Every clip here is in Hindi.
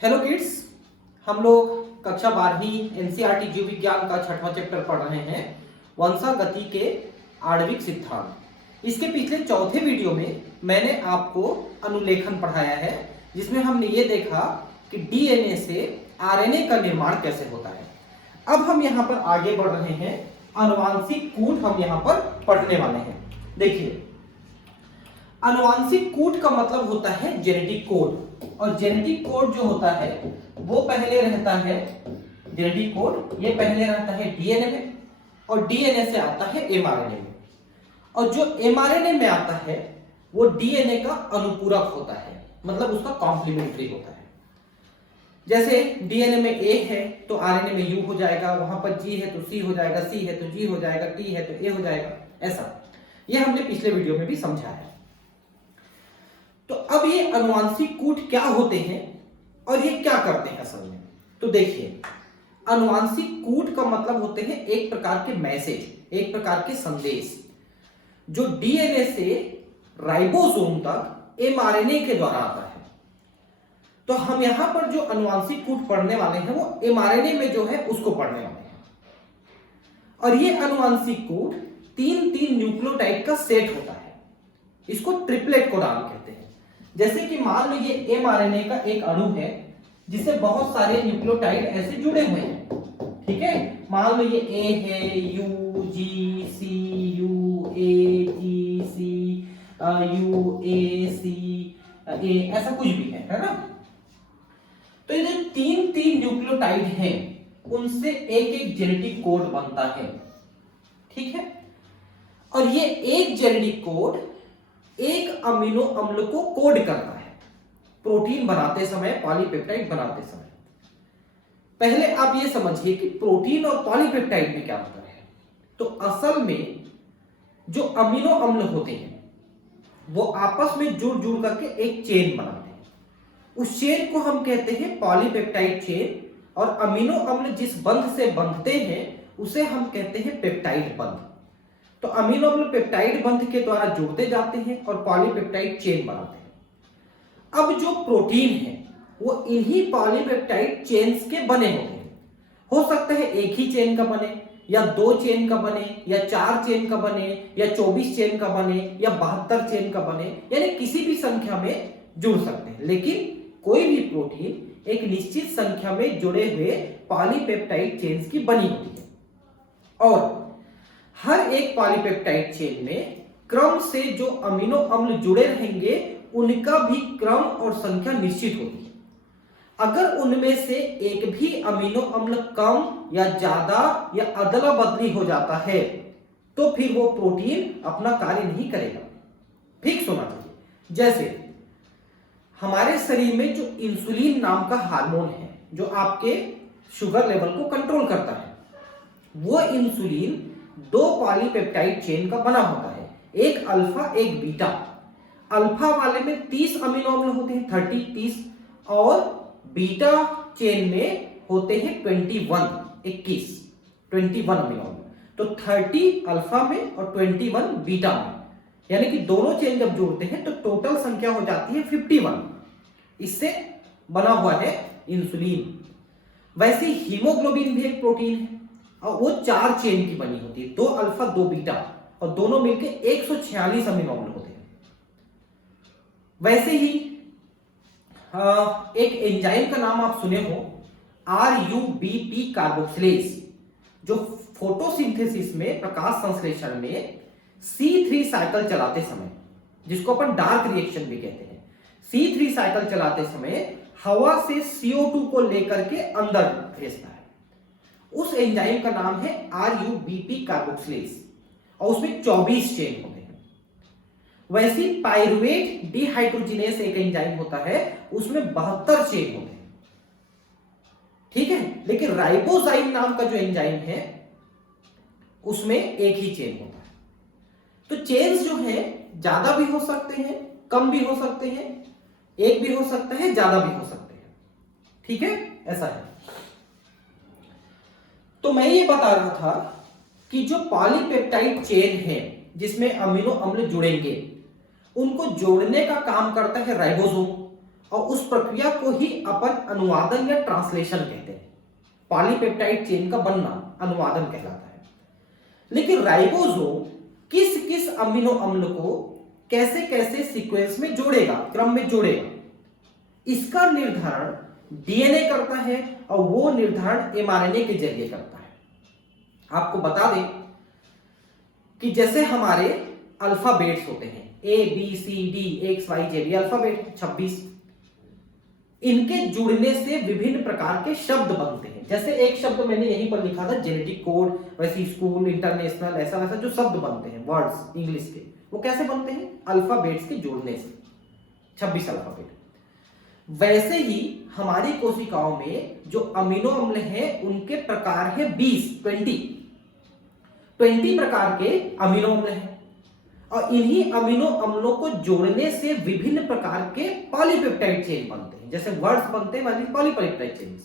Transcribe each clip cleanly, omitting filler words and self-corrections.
हेलो किड्स, हम लोग कक्षा 12वीं एनसीईआरटी जीव विज्ञान का 6वां चैप्टर पढ़ रहे हैं, वंशागति के आणविक सिद्धांत। इसके पिछले चौथे वीडियो में मैंने आपको अनुलेखन पढ़ाया है, जिसमें हमने ये देखा कि डीएनए से आरएनए का निर्माण कैसे होता है। अब हम यहाँ पर आगे बढ़ रहे हैं, आनुवांशिक कूट हम यहाँ पर पढ़ने वाले हैं। देखिए, आनुवांशिक कूट का मतलब होता है जेनेटिक कोड, और जेनेटिक कोड जो होता है वो पहले रहता है, जेनेटिक कोड ये पहले रहता है डीएनए में, और डीएनए से आता है एमआरएनए में, और जो एमआरएनए में आता है वो डीएनए का अनुपूरक होता है, मतलब उसका कॉम्प्लीमेंट्री होता है। जैसे डीएनए में ए है तो आरएनए में यू हो जाएगा, वहां पर जी है तो सी हो जाएगा, सी है तो जी हो जाएगा, टी है तो ए हो जाएगा, ऐसा। ये हमने पिछले वीडियो में भी समझा है। तो अब ये आनुवांशिक कूट क्या होते हैं और ये क्या करते हैं असल में, तो देखिए, आनुवांशिक कूट का मतलब होते हैं एक प्रकार के मैसेज, एक प्रकार के संदेश, जो डीएनए से राइबोसोम तक एमआरएनए के द्वारा आता है। तो हम यहां पर जो आनुवांशिक कूट पढ़ने वाले हैं वो एमआरएनए में जो है उसको पढ़ने वाले हैं। और ये आनुवांशिक कूट तीन न्यूक्लियोटाइड का सेट होता है, इसको ट्रिपलेट कोडान कहते हैं। जैसे कि मान लीजिए एमआरएनए का एक अणु है जिससे बहुत सारे न्यूक्लियोटाइड ऐसे जुड़े हुए हैं, ठीक है। मान लीजिए ए है, U G C, U A G C, U A C A, ऐसा कुछ भी है ना। तो ये जो तीन न्यूक्लियोटाइड हैं उनसे एक जेनेटिक कोड बनता है, ठीक है। और ये एक जेनेटिक कोड एक अमीनो अम्ल को कोड करता है प्रोटीन बनाते समय, पॉलीपेप्टाइड बनाते समय। पहले आप ये समझिए कि प्रोटीन और पॉलीपेप्टाइड में क्या अंतर है। तो असल में जो अमीनो अम्ल होते हैं वो आपस में जुड़ करके एक चेन बनाते हैं, उस चेन को हम कहते हैं पॉलीपेप्टाइड चेन, और अमीनो अम्ल जिस बंध से बंधते हैं उसे हम कहते हैं पेप्टाइड बंध। तो अमीनो अम्ल पेप्टाइड बंध के द्वारा जुड़ते जाते हैं और पॉलीपेप्टाइड चेन बनाते हैं। अब जो प्रोटीन है वो इन्हीं पॉलीपेप्टाइड चेन्स के बने होते हैं। हो सकता है एक ही चेन का बने, या 2 चेन का बने, या 4 चेन का बने, या 24 चेन का बने, या 72 चेन का बने, यानी किसी भी संख्या में जुड़ सकते हैं। लेकिन कोई भी प्रोटीन एक निश्चित संख्या में जुड़े हुए पॉलीपेप्टाइड चेन्स की बनी होती है। और हर एक पॉलीपेप्टाइड चेन में क्रम से जो अमीनो अम्ल जुड़े रहेंगे उनका भी क्रम और संख्या निश्चित होती है। अगर उनमें से एक भी अमीनो अम्ल कम या ज्यादा या अदला बदली हो जाता है तो फिर वो प्रोटीन अपना कार्य नहीं करेगा। ठीक सुना चाहिए। जैसे हमारे शरीर में जो इंसुलिन नाम का हार्मोन है जो आपके शुगर लेवल को कंट्रोल करता है, वो इंसुलिन 2 पॉलीपेप्टाइड चेन का बना होता है, एक अल्फा एक बीटा। अल्फा वाले में 30 अमीनो अम्ल होते हैं, 30, और बीटा चेन में होते हैं 21 अमीनो अम्ल। तो 30 अल्फा में और 21 बीटा में, यानी कि दोनों चेन जब जोड़ते हैं तो टोटल संख्या हो जाती है 51। इससे बना हुआ है इंसुलिन। वैसे हीमोग्लोबिन भी एक प्रोटीन है और वो 4 चेन की बनी होती है, 2 अल्फा 2 बीटा, और दोनों मिलकर 146 अमीनो अम्ल होते हैं। वैसे ही एक एंजाइम का नाम आप सुने हो, RUBP कार्बोक्सिलेज, जो फोटोसिंथेसिस में, प्रकाश संश्लेषण में C3 साइकिल चलाते समय, जिसको अपन डार्क रिएक्शन भी कहते हैं, C3 साइकिल चलाते समय हवा से CO2 को लेकर के अंदर भेजता है। उस एंजाइम का नाम है RUBP कार्बोक्सिलेज, और उसमें 24 चेन होते हैं। वैसे पाइरुवेट डिहाइड्रोजिनेस एक एंजाइम होता है, उसमें 72 चेन होते हैं, ठीक है। लेकिन राइबोजाइम नाम का जो एंजाइम है उसमें एक ही चेन होता है। तो चेन्स जो है ज्यादा भी हो सकते हैं, कम भी हो सकते हैं, एक भी हो सकता है, ज्यादा भी हो सकते हैं, ठीक है, ऐसा है। तो मैं ये बता रहा था कि जो पॉलीपेप्टाइड चेन है जिसमें अमीनो अम्ल जुड़ेंगे, उनको जोड़ने का काम करता है राइबोसोम, और उस प्रक्रिया को ही अपन अनुवादन या ट्रांसलेशन कहते हैं। पॉलीपेप्टाइड चेन का बनना अनुवादन कहलाता है। लेकिन राइबोसोम किस किस अमीनो अम्ल को कैसे कैसे सीक्वेंस में जोड़ेगा, क्रम में जोड़ेगा, इसका निर्धारण डीएनए करता है और वो निर्धारण एमआरएनए के जरिए करता है। आपको बता दें कि जैसे हमारे अल्फाबेट्स होते हैं A B C D X Y Z, alphabet 26, इनके जुड़ने से विभिन्न प्रकार के शब्द बनते हैं। जैसे एक शब्द मैंने यहीं पर लिखा था जेनेटिक कोड, वैसे स्कूल, इंटरनेशनल, ऐसा वैसा जो शब्द बनते हैं वर्ड्स इंग्लिश के, वो कैसे बनते हैं? अल्फाबेट्स के जुड़ने से, 26 अल्फाबेट। वैसे ही हमारी कोशिकाओं में जो अमीनो अम्ल हैं उनके प्रकार है 20 प्रकार के अमीनो अम्ल हैं और इन्हीं अमीनो अम्लों को जोड़ने से विभिन्न प्रकार के पॉलीपेप्टाइड चेन बनते हैं। जैसे वर्ड्स बनते हैं वाली पॉलीपेप्टाइड चेन्स,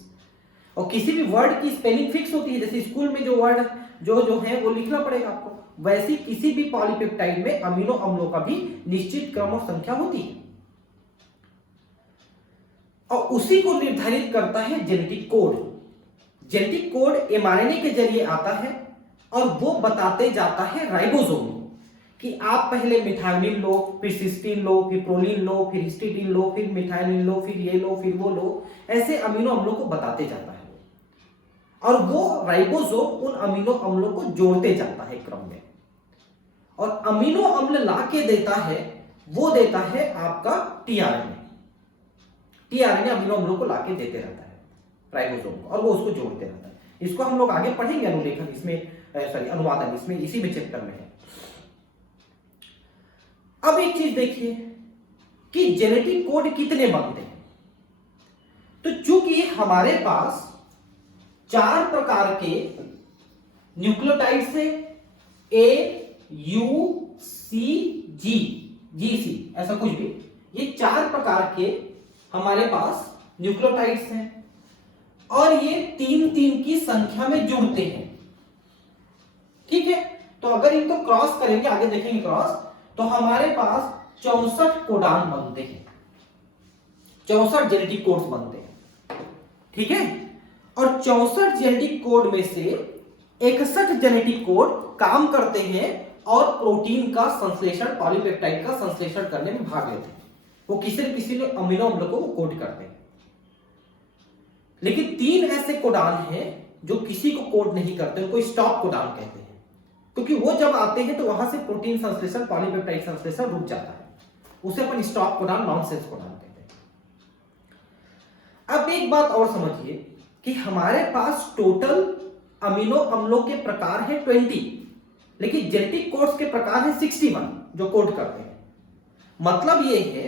और किसी भी वर्ड की स्पेलिंग फिक्स होती है, जैसे स्कूल में जो वर्ड जो है वो लिखना पड़ेगा आपको, वैसे किसी भी पॉलीपेप्टाइड में अमीनो अम्लों का भी निश्चित क्रम और संख्या होती है और उसी को निर्धारित करता है genetic code. Genetic code mRNA के जरिए आता है और वो बताते जाता है राइबोसोम कि आप पहले मिथाइलिन लो, फिर सिस्टीन लो, फिर प्रोलीन लो, फिर हिस्टीडीन लो, फिर मिथाइलिन लो, फिर ये लो, फिर वो लो, ऐसे अमीनो अम्लों को बताते जाता है और वो राइबोसोम उन अमीनो अम्लों को जोड़ते जाता है क्रम में, और अमीनो अम्ल ला के देता है, वो देता है आपका टीआरएनए। टीआरएनए अमीनो अम्लों को लाके देते रहता है राइबोसोम को और वो उसको जोड़ते रहता है। इसको हम लोग आगे पढ़ेंगे अनुलेखन, इसमें अनुवादन, इसमें इसी में चैप्टर में है। अब एक चीज देखिए कि जेनेटिक कोड कितने बनते हैं। तो चूंकि हमारे पास 4 प्रकार के न्यूक्लियोटाइड्स है, ए यू सी जी, जी सी, ऐसा कुछ भी, ये 4 प्रकार के हमारे पास न्यूक्लियोटाइड्स हैं और ये 3-3 की संख्या में जुड़ते हैं। ठीक है, तो अगर इनको क्रॉस करेंगे, आगे देखेंगे क्रॉस, तो हमारे पास 64 कोडान बनते हैं, 64 जेनेटिक कोड्स बनते हैं। ठीक है, और 64 जेनेटिक कोड में से 61 जेनेटिक कोड काम करते हैं और प्रोटीन का संश्लेषण, पॉलीपेप्टाइड का संश्लेषण करने में भाग लेते हैं। वो किसी न किसी अमीनो अम्ल को कोड करते हैं। लेकिन 3 ऐसे कोडान हैं जो किसी को कोड नहीं करते, उनको स्टॉप कोडान कहते हैं, क्योंकि वो जब आते हैं तो वहां से प्रोटीन संश्लेषण, पॉलीपेप्टाइड संश्लेषण रुक जाता है, उसे अपन स्टॉप कोडान, नॉनसेंस कोडान कहते हैं। अब एक बात और समझिए कि हमारे पास टोटल अमीनो अम्लों के प्रकार है 20, लेकिन जेनेटिक कोड्स के प्रकार है 61 जो कोड करते हैं। मतलब ये है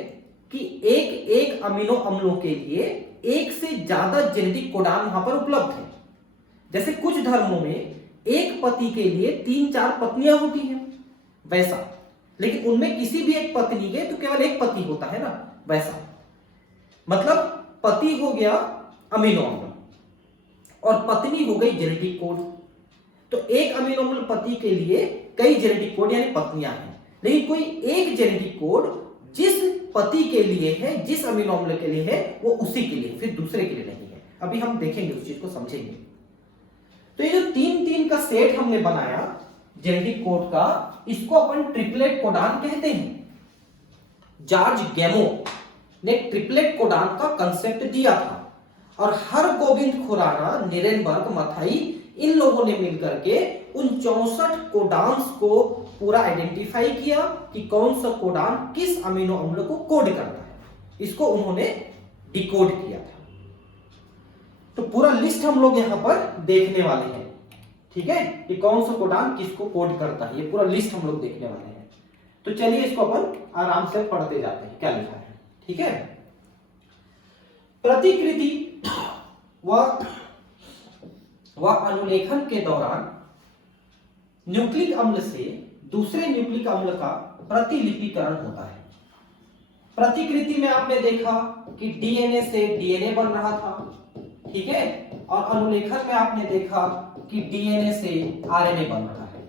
कि एक एक अमीनो अम्लों के लिए एक से ज्यादा जेनेटिक कोडान वहां पर उपलब्ध है। जैसे कुछ धर्मों में एक पति के लिए 3-4 पत्नियां होती हैं, वैसा, लेकिन उनमें किसी भी एक पत्नी के तो केवल एक पति होता है ना, वैसा। मतलब पति हो गया अमीनो अम्ल और पत्नी हो गई जेनेटिक कोड। तो एक अमीनो अम्ल पति के लिए कई जेनेटिक कोड यानी पत्नियां हैं, लेकिन कोई एक जेनेटिक कोड जिस पति के लिए है, जिस अमीनो अम्ल के लिए है, वो उसी के लिए, फिर दूसरे के लिए नहीं है। अभी हम देखेंगे, उस चीज को समझेंगे। तो ये जो 3-3 का सेट हमने बनाया जेनेटिक कोड का, इसको अपन ट्रिपलेट कोडान कहते हैं। जॉर्ज गैमो ने ट्रिपलेट कोडान का कंसेप्ट दिया था और हर गोविंद खुराना, निरेनबर्ग, मथाई, इन लोगों ने मिलकर के उन 64 कोडान्स को पूरा आइडेंटिफाई किया कि कौन सा कोडान किस अमीनो अम्ल को कोड करता है। इसको उन्होंने डिकोड किया था। तो पूरा लिस्ट हम लोग यहां पर देखने वाले हैं। ठीक है, कि कौन सा कोडान किसको कोड करता है, ये पूरा लिस्ट हम लोग देखने वाले हैं। तो चलिए इसको अपन आराम से पढ़ते जाते हैं क्या लिखा है। ठीक है, प्रतिकृति व अनुलेखन के दौरान न्यूक्लिक अम्ल से दूसरे न्यूक्लिक अम्ल का प्रतिलिपिकरण होता है। प्रतिकृति में आपने देखा कि डीएनए से डीएनए बन रहा था, ठीक है, और अनुलेखन में आपने देखा कि डीएनए से आरएनए बन रहा है।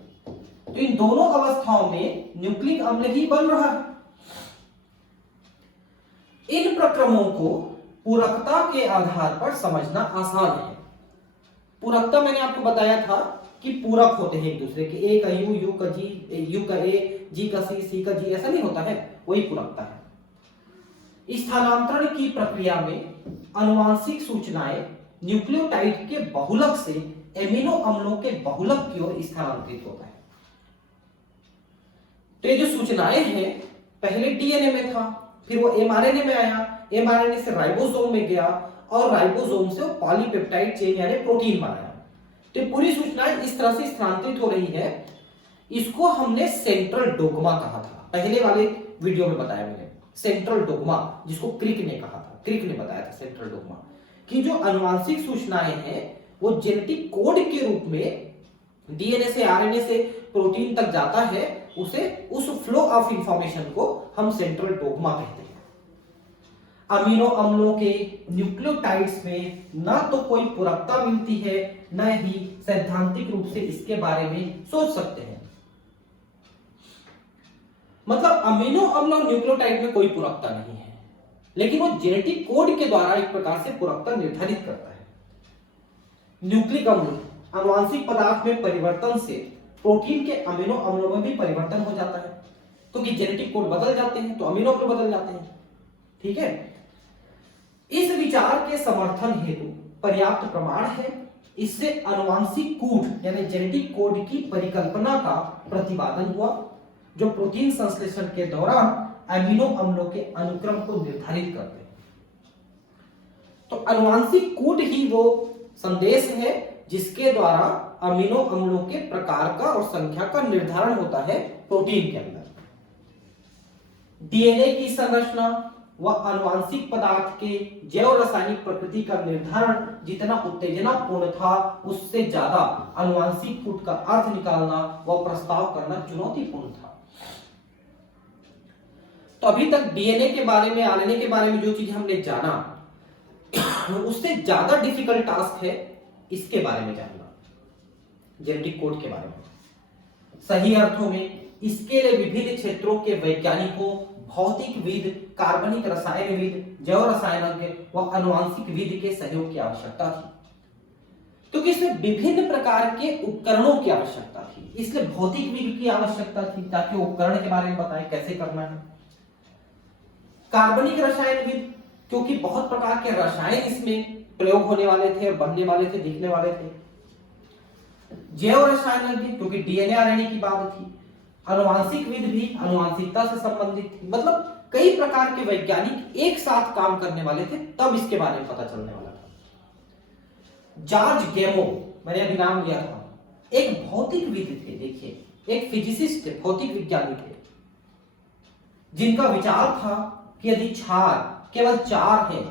तो इन दोनों अवस्थाओं में न्यूक्लिक अम्ल ही बन रहा है। इन प्रक्रमों को पूरकता के आधार पर समझना आसान है। पूरकता मैंने आपको बताया था कि पूरक होते हैं एक दूसरे के, ए का यू, यू का जी, यू का ए, जी का सी का जी, ऐसा नहीं होता है, वही पूरकता है। स्थानांतरण की प्रक्रिया में आनुवांशिक सूचनाएं न्यूक्लियोटाइड के बहुलक से एमिनो अम्लों के बहुलक की ओर स्थानांतरित होता है। तो ये जो सूचनाएं हैं पहले डीएनए में था, फिर वो एमआरएनए में आया, एमआरएनए से राइबोसोम में गया और राइबोसोम से पॉलीपेप्टाइड चेन यानी प्रोटीन बनाया। तो पूरी सूचनाएं इस तरह से स्थानांतरित हो रही है। इसको हमने सेंट्रल डोग्मा कहा था, पहले वाले वीडियो में बताया मैंने सेंट्रल डोग्मा, जिसको क्रिक ने कहा था, क्रिक ने बताया था सेंट्रल डोग्मा कि जो आनुवांशिक सूचनाएं हैं वो जेनेटिक कोड के रूप में डीएनए से आरएनए से प्रोटीन तक जाता है, उसे उस फ्लो ऑफ इंफॉर्मेशन को हम सेंट्रल डोग्मा कहते हैं। अमीनो अम्लों के न्यूक्लियोटाइड्स में न तो कोई पूरकता मिलती है, न ही सैद्धांतिक रूप से इसके बारे में सोच सकते हैं। मतलब अमीनो अम्ल और न्यूक्लियोटाइड में कोई पूरकता नहीं है, लेकिन वो जेनेटिक कोड के द्वारा एक प्रकार से पूरकता निर्धारित करता है। न्यूक्लिक अम्ल आनुवांशिक पदार्थ में परिवर्तन से प्रोटीन के अमीनो अम्लों में भी परिवर्तन हो जाता है, क्योंकि जेनेटिक कोड बदल जाते हैं तो अमीनो अम्ल बदल जाते हैं। ठीक है, इस विचार के समर्थन हेतु पर्याप्त प्रमाण है। इससे आनुवांशिक कूट यानी जेनेटिक कोड की परिकल्पना का प्रतिपादन हुआ, जो प्रोटीन संश्लेषण के दौरान अमीनो अम्लों के अनुक्रम को निर्धारित करते हैं। तो आनुवांशिक कूट ही वो संदेश है जिसके द्वारा अमीनो अम्लों के प्रकार का और संख्या का निर्धारण होता है प्रोटीन के अंदर। डीएनए की संरचना व आनुवांशिक पदार्थ के जैव रासायनिक प्रकृति का निर्धारण जितना उत्तेजना पूर्ण था, उससे ज्यादा आनुवांशिक कूट का अर्थ निकालना व प्रस्ताव करना चुनौतीपूर्ण था। तो अभी तक डीएनए के बारे में, आरएनए के बारे में जो चीज हमने जाना, उससे ज्यादा डिफिकल्ट टास्क है इसके बारे में जानना, जेनेटिक कोड के बारे में। सही अर्थों में इसके लिए विभिन्न क्षेत्रों के वैज्ञानिकों, भौतिकविद, कार्बनिक रसायनविद, जैव रसायनज्ञ व आनुवांशिकविद के सहयोग की आवश्यकता थी, क्योंकि इसमें विभिन्न प्रकार के उपकरणों की आवश्यकता थी। इसलिए भौतिकविद की आवश्यकता थी ताकि उपकरण के बारे में बताएं कैसे करना है। कार्बनिक रसायनविद, क्योंकि बहुत प्रकार के रसायन इसमें प्रयोग होने वाले थे, बनने वाले थे, दिखने वाले थे। जैव रसायनज्ञ, क्योंकि डीएनए आरएनए की बात थी। आनुवांशिकविद भी आनुवांशिकता से संबंधित थी। मतलब कई प्रकार के वैज्ञानिक एक साथ काम करने वाले थे, तब इसके बारे में पता चलने वाला था। जॉर्ज गेमो, मैंने अभी नाम लिया था, एक भौतिकविद थे। देखिए, एक फिजिसिस्ट थे, भौतिक विज्ञानी थे, जिनका विचार था कि यदि क्षार केवल 4 है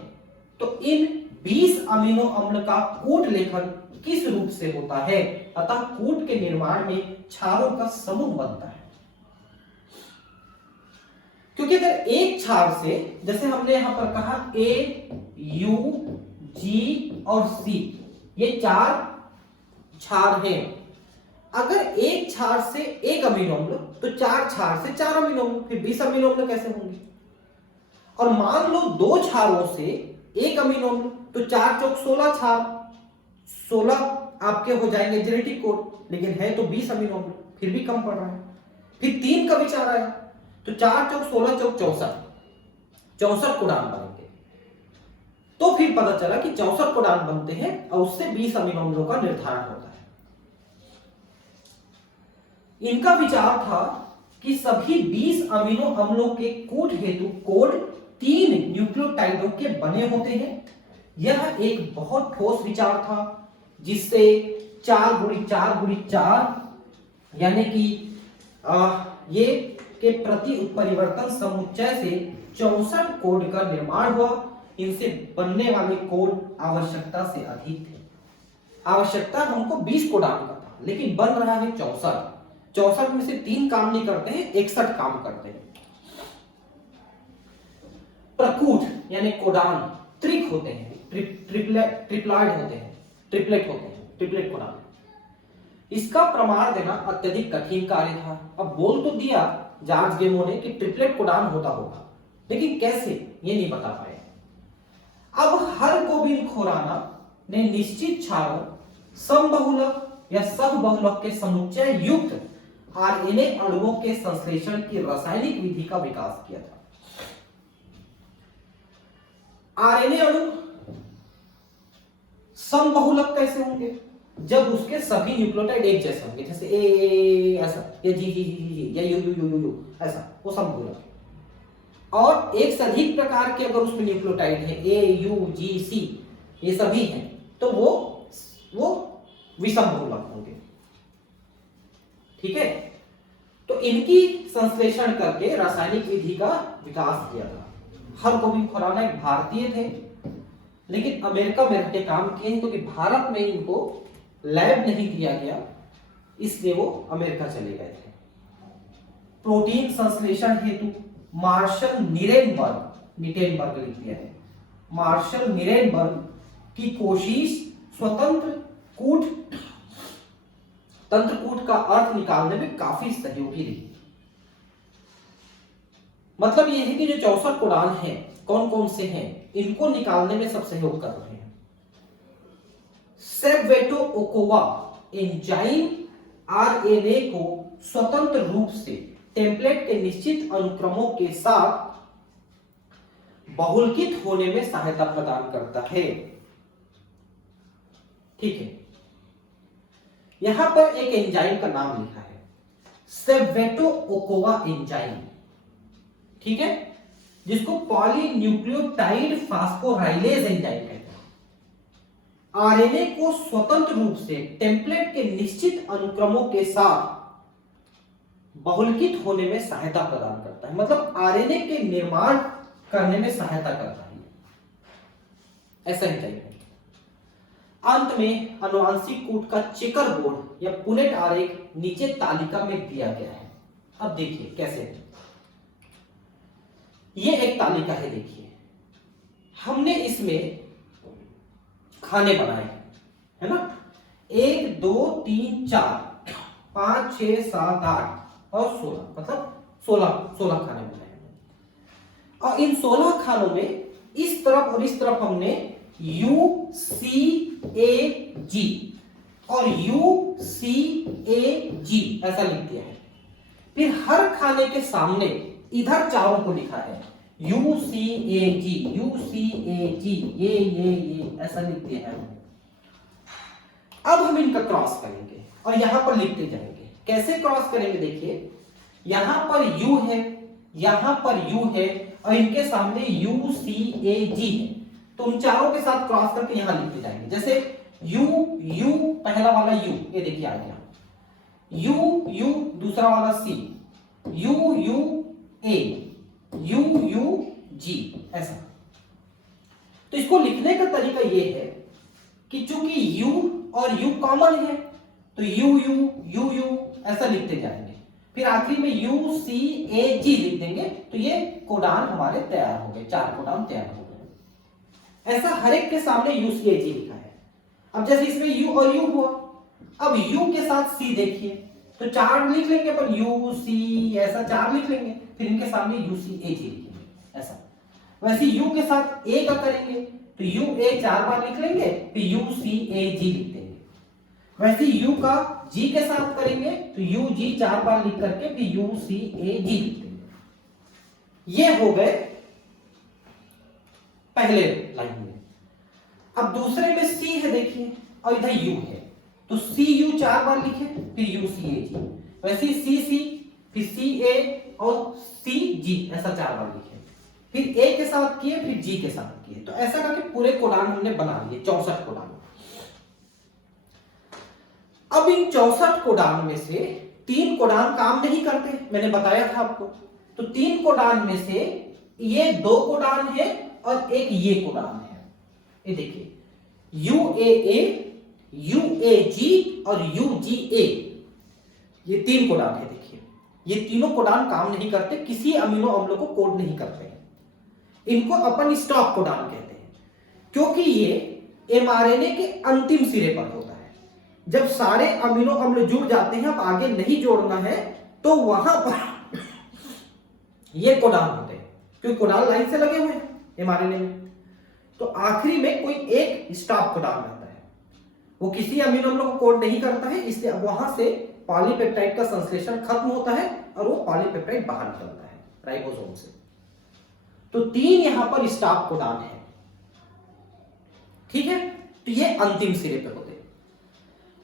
तो इन 20 अमीनो अम्ल का कूट लेखन किस रूप से होता है। अतः कूट के निर्माण में क्षारों का समूह बनता है, क्योंकि अगर एक क्षार से, जैसे हमने यहां पर कहा ए, यू, जी और सी, ये 4 क्षार हैं। अगर एक क्षार से एक अमीनो अम्ल तो 4 क्षार से 4 अमीनो अम्ल, फिर 20 अमीनो अम्ल कैसे होंगे। और मान लो 2 क्षारों से एक अमीनो अम्ल तो 4 चौक 16 क्षार, 16 आपके हो जाएंगे जेनेटिक कोड, लेकिन है तो 20 अमीनो अम्ल, फिर भी कम पड़ रहा है। फिर 3 का विचार आया तो 4 चौक 16 चौक 64, 64 कोडान बनेंगे। तो फिर पता चला कि 64 कोडान बनते हैं और उससे 20 अमीनो अम्लों का निर्धारण होता है। इनका विचार था कि सभी 20 अमीनो अम्लों के कूट हेतु कोड 3 न्यूक्लियोटाइडों के बने होते हैं। यह एक बहुत ठोस विचार था, जिससे 4x4x4 यानी कि ये के प्रति उत्परिवर्तन समुच्चय से 64 कोड का निर्माण हुआ। इनसे बनने वाले कोड आवश्यकता से अधिक थे। आवश्यकता हमको 20 कोडान का था, लेकिन बन रहा है 64। 64 में से 3 काम नहीं करते हैं, 61 काम करते हैं। प्रकूट यानी कोडान त्रिक होते हैं, ट्रिप्लॉइड होते हैं, ट्रिपलेट होते हैं, ट्रिपलेट कोडान। इसका प्रमाण देना अत्यधिक कठिन कार्य था। अब बोल तो दिया जॉर्ज गेमो ने कि ट्रिपलेट कोडान होता होगा, लेकिन कैसे ये नहीं बता पाए। अब हरगोबिंद खुराना ने निश्चित क्षारों, समबहुलक या सहबहुलक के समुच्चय युक्त आरएनए अणुओं के संश्लेषण की रासायनिक विधि का विकास किया था। आरएनए अणु समबहुलक कैसे होंगे? जब उसके सभी न्यूक्लियोटाइड एक जैसे होंगे, जैसे ए ऐसा, या जी जी जी जी या you you you you you ऐसा, वो समबहुलक। और एक से अधिक प्रकार के अगर उसमें न्यूक्लियोटाइड है, ए यू जी सी ये सभी हैं, तो वो विषम बहुलक होंगे। ठीक है, तो इनकी संश्लेषण करके रासायनिक विधि का विकास किया था। हरगोबिंद खुराना एक भारतीय थे, लेकिन अमेरिका में रहते काम किए, क्योंकि भारत में इनको लैब नहीं दिया गया, इसलिए वो अमेरिका चले गए थे। प्रोटीन संश्लेषण हेतु मार्शल निरेनबर्ग लिख दिया है, मार्शल निरेनबर्ग की कोशिश स्वतंत्र तंत्रकूट का अर्थ निकालने में काफी सहयोगी रही। मतलब यह है कि जो 64 कोडान हैं, कौन कौन से हैं, इनको निकालने में सब सहयोग कर रहे हैं। सेबवेटो ओकोवा एंजाइम आरएनए को स्वतंत्र रूप से टेम्पलेट के निश्चित अनुक्रमों के साथ बहुलकित होने में सहायता प्रदान करता है। ठीक है, यहां पर एक एंजाइम का नाम लिखा है, सेबवेटो ओकोवा एंजाइम। ठीक है, जिसको पॉलीन्यूक्लियोटाइड फास्फोराइलेज एंजाइम कहते हैं। आरएनए को स्वतंत्र रूप से टेम्पलेट के निश्चित अनुक्रमों के साथ बहुलकित होने में सहायता प्रदान करता है, मतलब आरएनए के निर्माण करने में सहायता करता है, ऐसा एंजाइम है। अंत में अनुवांशिक कूट का चेकर बोर्ड या पुनेट आरेख नीचे तालिका में दिया गया है। अब देखिए कैसे, ये एक तालिका है, देखिए हमने इसमें खाने बनाए हैं, है ना, 1 2 3 4 5 6 7 8 और 16, मतलब 16 खाने बनाए हैं। और इन 16 खानों में इस तरफ और इस तरफ हमने यू सी ए जी और यू सी ए जी ऐसा लिख दिया है। फिर हर खाने के सामने इधर चारों को लिखा है you see A ji, you see ए जी, ये ऐसा लिख दिया है। अब हम इनका क्रॉस करेंगे और यहां पर लिखते जाएंगे। कैसे क्रॉस करेंगे? देखिए यहां पर यू है, यहां पर यू है और इनके सामने यू सी ए जी है, तो उन चारों के साथ क्रॉस करके यहां लिखते जाएंगे। जैसे यू यू पहला वाला यू, ये देखिए आ गया, यू यू दूसरा वाला C, U U A, U U G, ऐसा। तो इसको लिखने का तरीका यह है कि चूंकि यू और यू कॉमन है तो यू यू यू यू ऐसा लिखते जाएंगे, फिर आखिरी में यू सी ए जी लिख देंगे, तो ये कोडान हमारे तैयार हो गए, 4 कोडान तैयार हो गए। ऐसा हर एक के सामने यू सी ए जी लिखा है। अब जैसे इसमें यू और यू हुआ, अब यू के साथ सी देखिए, तो 4 लिख लेंगे, पर यू सी ऐसा 4 लिख लेंगे, फिर इनके सामने यू सी ए जी लिखेंगे, ऐसा। वैसे यू के साथ ए का करेंगे तो यू ए 4 बार लिख लेंगे, फिर यू सी ए जी लिख देंगे। वैसे यू का जी के साथ करेंगे तो यू जी 4 बार लिख करके फिर यू सी ए जी लिख देंगे। ये हो गए पहले लाइन में। अब दूसरे में सी है देखिए, और इधर यू है, तो सी यू 4 बार लिखे, फिर यू सी ए जी। वैसे सी सी फिर सी ए और सी जी ऐसा 4 बार लिखे, फिर ए के साथ किए, फिर जी के साथ किए। तो ऐसा करके पूरे कोडान हमने बना लिए, 64 कोडान। अब इन 64 कोडान में से 3 कोडान काम नहीं करते, मैंने बताया था आपको। तो 3 कोडान में से ये 2 कोडान है और एक ये कोडान है। ये देखिए UAA, UAG और UGA, ये 3 कोडान है। देखिए ये तीनों कोडान काम नहीं करते, किसी अमीनो अम्लों को कोड नहीं करते हैं। इनको अपन स्टॉप कोडान कहते हैं, क्योंकि ये mRNA के अंतिम सिरे पर होता है। जब सारे अमीनो अम्ल जुड़ जाते हैं, अब आगे नहीं जोड़ना है, तो वहां पर ये कोडान होते हैं। क्योंकि कोडान लाइन से लगे हुए हैं एमआरएनए में। तो आखिरी में कोई एक स्टॉप कोडान रहता है, वो किसी अमीनो अम्ल को कोड नहीं करता है, इसलिए अब वहां से पॉलीपेप्टाइड का संश्लेषण खत्म होता है और वो पॉलीपेप्टाइड बाहर निकलता है राइबोसोम से। तो 3 यहां पर स्टॉप कोडान है, ठीक है। तो ये अंतिम सिरे पे होते हैं,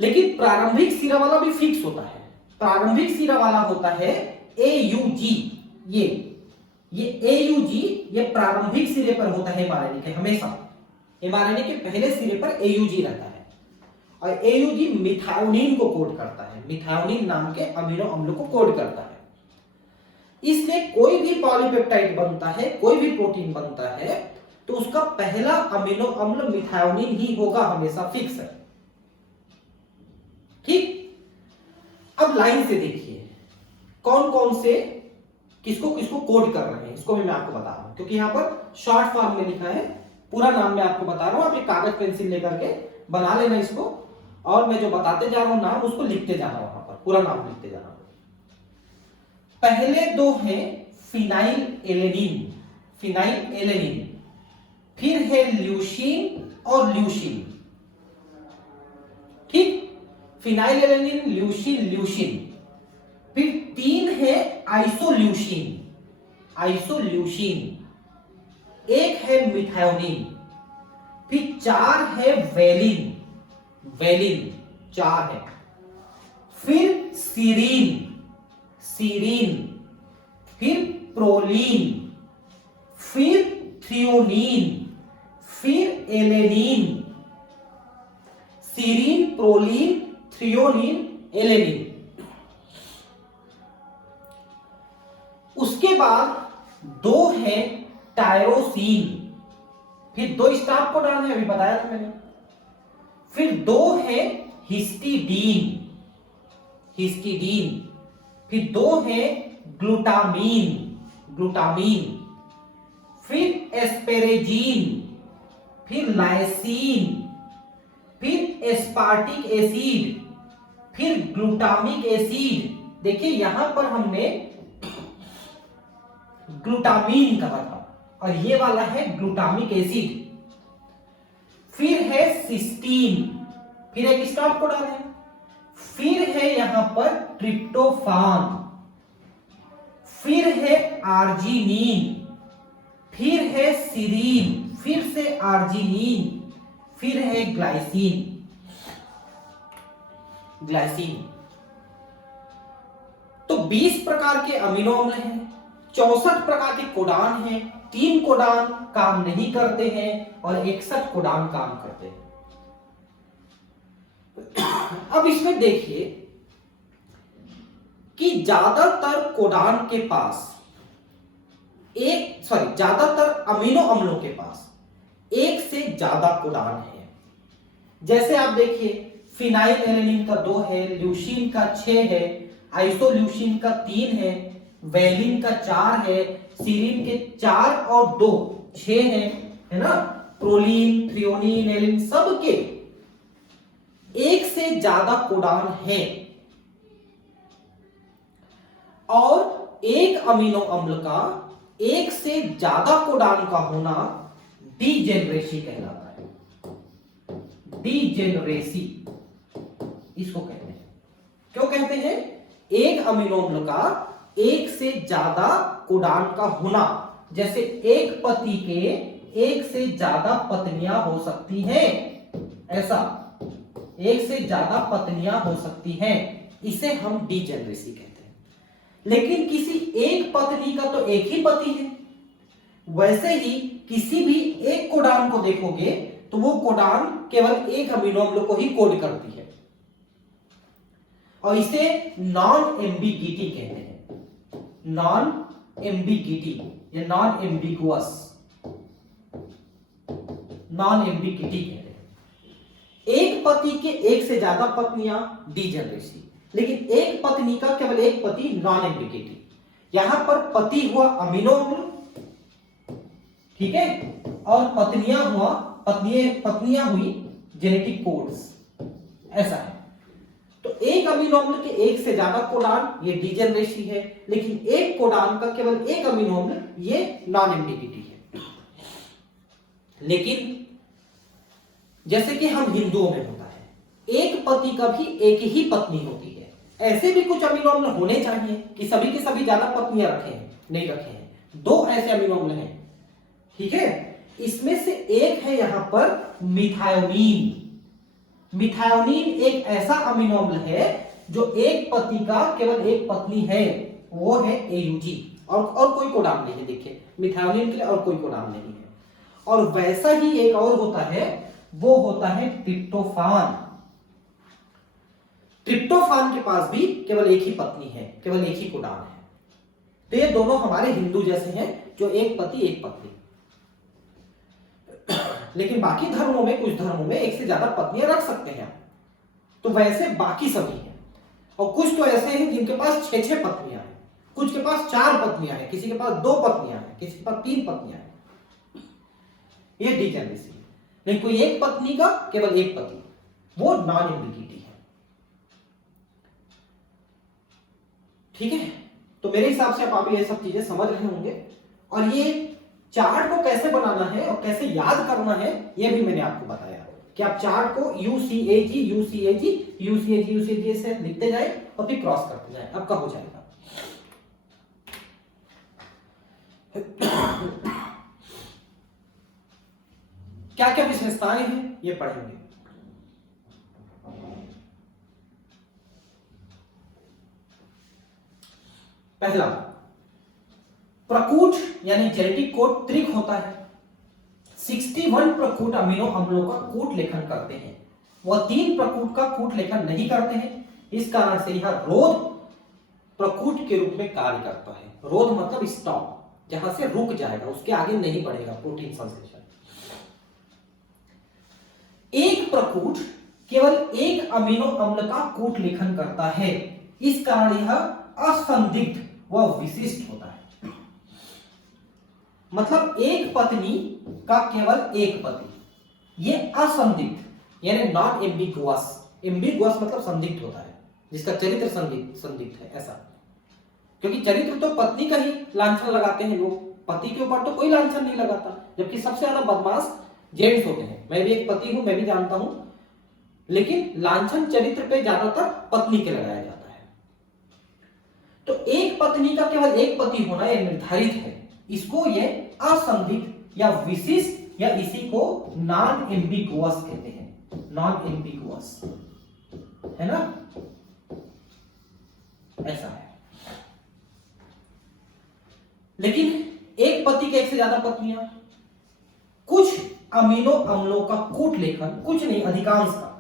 लेकिन प्रारंभिक सिरा वाला भी फिक्स होता है। प्रारंभिक सिरा वाला होता है AUG, ये AUG ये प्रारंभिक सिरे पर होता है एमआरएनए के, हमेशा एमआरएनए के पहले सिरे पर AUG रहता है और AUG मिथायोनिन को कोड करता है, मिथायोनिन नाम के अमीनो अम्ल को कोड करता है। इसलिए कोई भी पॉलीपेप्टाइड बनता है, कोई भी प्रोटीन बनता है, तो उसका पहला अमीनो अम्ल मिथायोनिन ही होगा, हमेशा फिक्स है, ठीक। अब लाइन से देखिए कौन कौन से किसको किसको कोड कर रहे हैं, इसको भी मैं आपको बता रहा हूं, क्योंकि यहां पर शॉर्ट फॉर्म में लिखा है, पूरा नाम मैं आपको बता रहा हूं। आप एक कागज पेंसिल लेकर के बना लेना इसको, और मैं जो बताते जा रहा हूं नाम उसको लिखते जाना, वहां पर पूरा नाम लिखते जाना। पहले 2 हैं फिनाइल एलेनिन, फिनाइल एलेनिन, फिर है ल्यूशीन और ल्यूशीन, ठीक। Phenyl alanine, leucine, leucine. फिर 3 है आइसोल्यूशीन, आइसोल्यूशीन। 1 है मिथायोनिन। फिर 4 है वेलिन, वेलिन 4 है। फिर सीरीन, सीरीन। फिर प्रोलीन, फिर थ्रियोनीन, फिर alanine. Serine, proline, threonine, alanine. उसके बाद 2 है टायरोसिन, फिर 2 स्टॉप कोडान है, अभी बताया था मैंने। फिर 2 है हिस्टिडीन, हिस्टिडीन। फिर 2 है ग्लूटामीन, ग्लूटामीन। फिर एस्पेरेजीन, फिर लाइसीन, फिर एस्पार्टिक एसिड, फिर ग्लूटामिक एसिड। देखिए यहां पर हमने ग्लूटामीन कहा था और ये वाला है ग्लूटामिक एसिड। फिर है सिस्टीन, फिर एक स्टॉप कोडान है। फिर है यहां पर ट्रिप्टोफान, फिर है आर्जिनिन, फिर है सीरीन, फिर से आर्जिनिन, फिर है ग्लाइसिन, ग्लाइसिन। तो 20 प्रकार के अमीनो अम्ल हैं, 64 प्रकार के कोडान हैं, 3 कोडान काम नहीं करते हैं और 61 कोडान काम करते हैं। अब इसमें देखिए कि ज्यादातर कोडान के पास ज्यादातर अमीनो अम्लों के पास 1 से ज्यादा कोडान है। जैसे आप देखिए फिनाइल एलेनिन का 2 है, ल्यूशीन का 6 है, आइसोल्यूशीन का 3 है, वेलिन का 4 है, सीरीन के 4 और 2 6 है ना। प्रोलीन, थ्रियोनीन, एलिन सबके 1 से ज्यादा कोडान है। और एक अमीनो अम्ल का 1 से ज्यादा कोडान का होना डीजेनरेसी कहलाता है, डीजेनरेसी इसको कहते हैं। क्यों कहते हैं? एक अमीनो अम्ल का 1 से ज्यादा कोडान का होना, जैसे एक पति के 1 से ज्यादा पत्नियां हो सकती हैं, ऐसा 1 से ज्यादा पत्नियां हो सकती हैं, इसे हम डीजेनरेसी कहते हैं। लेकिन किसी एक पत्नी का तो एक ही पति है, वैसे ही किसी भी एक कोडान को देखोगे तो वो कोडान केवल एक अमीनो अम्ल को ही कोड करती है और इसे नॉन एम्बिगिटी कहते हैं, नॉन एम्बिगिटी या नॉन एम्बिगुअस, नॉन एम्बिगिटी कहते हैं। एक पति के 1 से ज्यादा पत्नियां डीजेनरेसी, लेकिन एक पत्नी का केवल एक पति नॉन एम्बिगिटी। यहां पर पति हुआ अमीनो अम्ल, ठीक है, और पत्नियां हुई जेनेटिक कोड्स, ऐसा है। तो एक अमीनो अम्ल के एक से ज्यादा कोडान, ये डीजेनरेसी है, लेकिन एक कोडान का केवल एक अमीनो अम्ल, ये नॉन एम्बिगिटी है। लेकिन जैसे कि हम हिंदुओं में होता है, एक पति का भी एक ही पत्नी होती है, ऐसे भी कुछ अमीनो अम्ल होने चाहिए कि सभी के सभी ज्यादा पत्नियां रखे हैं, नहीं रखे हैं। दो ऐसे अमीनो अम्ल हैं, ठीक है। इसमें से एक है यहां पर मिथायोनीन। मिथायोनीन एक ऐसा अमीनो अम्ल है जो एक पति का केवल एक पत्नी है, वो है AUG, और कोई कोडान नहीं है। देखिए मिथायोनीन के लिए और कोई कोडान नहीं है। और वैसा ही एक और होता है, वो होता है ट्रिप्टोफान। ट्रिप्टोफान के पास भी केवल एक ही पत्नी है, केवल एक ही कोडान है। तो ये दोनों हमारे हिंदू जैसे हैं, जो एक पति एक पत्नी। लेकिन बाकी धर्मों में, कुछ धर्मों में एक से ज्यादा पत्नियां रख सकते हैं। तो वैसे बाकी सभी हैं। और कुछ तो ऐसे हैं जिनके पास 6-6 पत्नियां हैं, कुछ के पास 4 पत्नियां हैं, किसी के पास 2 पत्नियां हैं, किसी के पास 3 पत्नियां हैं। ये डीजेनरेसी है। नहीं, कोई एक पत्नी का केवल एक पति, वो नॉन एम्बिगिटी है। ठीक है, तो मेरे हिसाब से आप ये सब चीजें समझ रहे होंगे। और ये चार्ट को कैसे बनाना है और कैसे याद करना है, ये भी मैंने आपको बताया कि आप चार्ट को UCAG UCAG UCAG UCAG से लिखते जाए और फिर क्रॉस करते जाए, आपका हो जाएगा। क्या क्या विशेषताएं हैं ये पढ़ेंगे। पहला, प्रकूट यानी जेनेटिक कोड त्रिक होता है। 61 प्रकूट अमीनो अम्लों का कूट लेखन करते हैं, वह 3 प्रकूट का कूट लेखन नहीं करते हैं। इस कारण से यह रोध प्रकूट के रूप में कार्य करता है। रोध मतलब स्टॉप, जहां से रुक जाएगा, उसके आगे नहीं बढ़ेगा प्रोटीन संश्लेषण। एक प्रकूट केवल एक अमीनो अम्ल का कूट लेखन करता है, इस कारण यह असंदिग्ध व विशिष्ट होता है। मतलब एक पत्नी का केवल एक पति, ये असंदिग्ध यानी नॉन एम्बिगुअस। एम्बिगुअस मतलब संदिग्ध होता है, जिसका चरित्र संदिग्ध है, ऐसा। क्योंकि चरित्र तो पत्नी का ही लांछन लगाते हैं लोग, पति के ऊपर तो कोई लांछन नहीं लगाता। जबकि सबसे ज्यादा बदमाश जेंट्स होते हैं। मैं भी एक पति हूं, मैं भी जानता हूं, लेकिन लांछन चरित्र पे ज्यादातर पत्नी के लगाया जाता है। तो एक पत्नी का केवल एक पति होना यह निर्धारित है, इसको ये असंदिग्ध या विशिष्ट या इसी को नॉन एम्बिगुअस कहते हैं। नॉन एम्बिगुअस है ना, ऐसा है। लेकिन एक पति के एक से ज्यादा पत्नियां, कुछ अमीनो अम्लों का कूट लेखन, कुछ नहीं अधिकांश का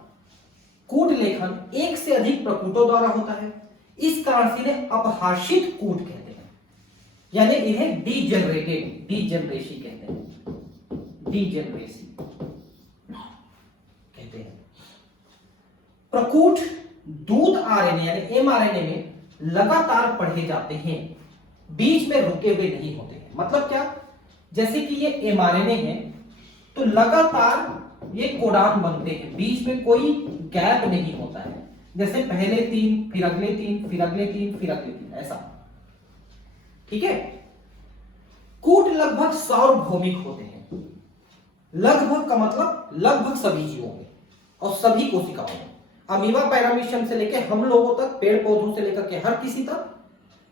कूट लेखन एक से अधिक प्रकूटों द्वारा होता है। इस कारण से इन्हें अपहाषित कूट कहते हैं, यानी इन्हें डीजेनरेटेड, डीजेनरेसी कहते हैं, डीजेनरेसी कहते हैं। प्रकूट दूध आरएनए यानी mRNA में लगातार पढ़े जाते हैं, बीच में रुके हुए नहीं होते हैं। मतलब क्या, जैसे कि ये mRNA है तो लगातार ये कोडान बनते हैं, बीच में कोई गैप नहीं होता है। जैसे पहले 3, फिर अगले 3, फिर अगले 3, फिर अगले 3, ऐसा। ठीक है। कूट लगभग सार्वभौमिक होते हैं। लगभग का मतलब लगभग सभी जीवों में और सभी कोशिकाओं में, अमीबा पैरामीशियम से लेकर हम लोगों तक, पेड़ पौधों से लेकर के हर किसी तक।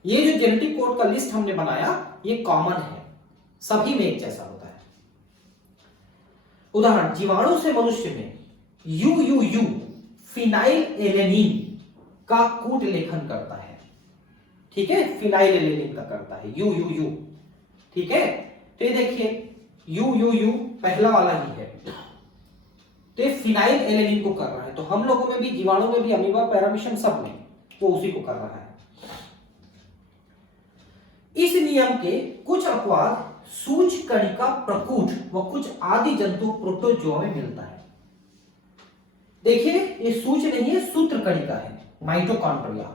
ये जो जेनेटिक कोड का लिस्ट हमने बनाया ये कॉमन है, सभी में एक जैसा होता है। उदाहरण, जीवाणु से मनुष्य में UUU फिनाइल एलेनिन का कूट लेखन करता है। ठीक है, फिनाइल एलेनिन का करता है UUU। ठीक है, तो ये देखिए UUU पहला वाला ही है, तो ये फिनाइल एलेनिन को कर रहा है। तो हम लोगों में भी, जीवाणु में भी, अमीबा पैरामीशियम सब में, तो उसी को कर रहा है। इस नियम के कुछ अपवाद सूचकणिका प्रकूट व कुछ आदि जंतु प्रोटोजोआ में मिलता है। देखिए ये सूच नहीं है, सूत्रकणिका है, माइटोकॉन्ड्रिया।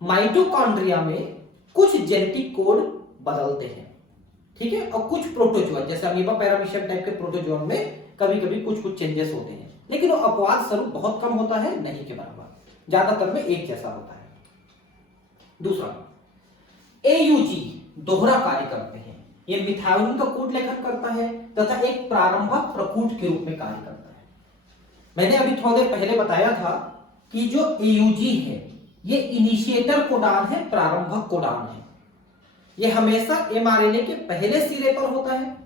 माइटोकॉन्ड्रिया में कुछ जेनेटिक कोड बदलते हैं, ठीक है, और कुछ प्रोटोजोआ जैसे अमीबा पैरामीशियम टाइप के प्रोटोजोआ में कभी कभी कुछ चेंजेस होते हैं, लेकिन वो अपवाद स्वरूप बहुत कम होता है, नहीं के बराबर। ज्यादातर में एक जैसा होता है। दूसरा, AUG दोहरा कार्य करते हैं। ये मिथायोनिन का कोड लेखन करता है तथा एक प्रारंभक प्रकूट के रूप में कार्य करता है। मैंने अभी थोड़ी देर पहले बताया था कि जो AUG है ये इनिशिएटर कोडान है, प्रारंभक कोडान है। ये हमेशा mRNA के पहले सिरे पर होता है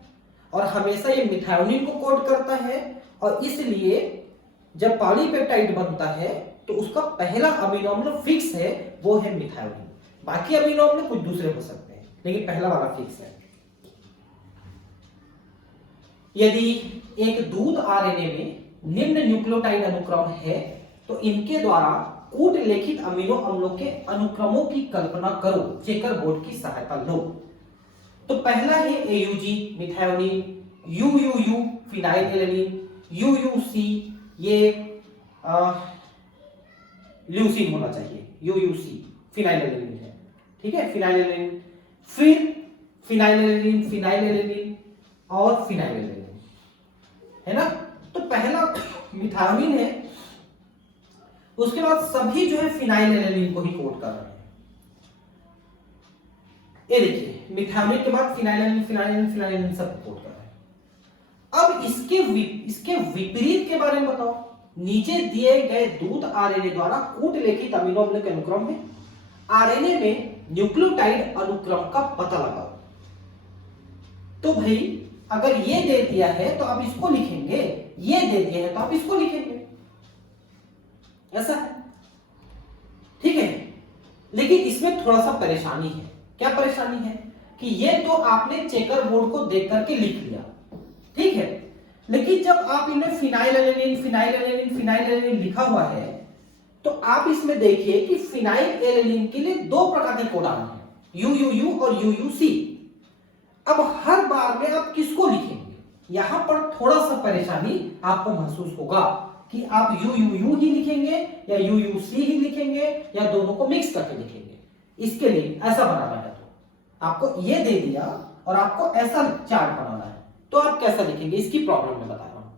और हमेशा ये मिथायोनिन को कोड करता है, और इसलिए जब पॉलीपेप्टाइड बनता है तो उसका पहला अमीनो अम्ल फिक्स है, वो है मिथायोनिन। बाकी अमीनो अम्ल कुछ दूसरे हो सकते हैं, लेकिन पहला वाला फिक्स है। यदि एक दूध आरएनए में निम्न न्यूक्लियोटाइड अनुक्रम है तो इनके द्वारा कूट लेखित अमीनो अम्लों के अनुक्रमों की कल्पना करो, चेकर बोर्ड की सहायता लो। तो पहला है AUG methionine, UUU phenylalanine, UUC ये ल्यूसीन होना चाहिए, UUC फिनाइलएलेनिन है, ठीक है, फिनाइलएलेनिन, फिर फिनाइलएलेनिन, फिनाइलएलेनिन और फिनाइलएलेनिन, है ना। तो पहला मिथायोनिन है, उसके बाद सभी जो है फिनाइलएलेनिन को ही कोड कर रहे हैं। ये देखिए मिथायोनिन के बाद फिनाइलएलेनिन, फिनाइलएलेनिन, फिनाइलएलेनिन सब कोड कर रहे हैं। अब इसके विपरीत के बारे में बताओ। नीचे दिए गए दूध आरएनए द्वारा कूट लेखित अमीनो अम्ल के अनुक्रम में आरएनए में न्यूक्लियोटाइड अनुक्रम का पता लगाओ। तो भाई अगर ये दे दिया है तो आप इसको लिखेंगे, ये दे दिया है तो आप इसको लिखेंगे, ऐसा है, ठीक है। लेकिन इसमें थोड़ा सा परेशानी है। क्या परेशानी है कि ये तो आपने चेकर बोर्ड को देख करके लिख लिया, ठीक है, लेकिन जब आप इनमें फिनाइलएलेनिन, फिनाइलएलेनिन, फिनाइलएलेनिन लिखा हुआ है तो आप इसमें देखिए कि फिनाइलएलेनिन के लिए दो प्रकार के कोडान हैं, UUU और UUC। अब हर बार में आप किसको लिखेंगे, यहां पर थोड़ा सा परेशानी आपको महसूस होगा कि आप UUU ही लिखेंगे या UUC ही लिखेंगे या दोनों को मिक्स करके लिखेंगे। इसके लिए ऐसा बनाना है, तो आपको ये दे दिया और आपको ऐसा चार्ट बनाना है, तो आप कैसा लिखेंगे, इसकी प्रॉब्लम मैं बता रहा हूं।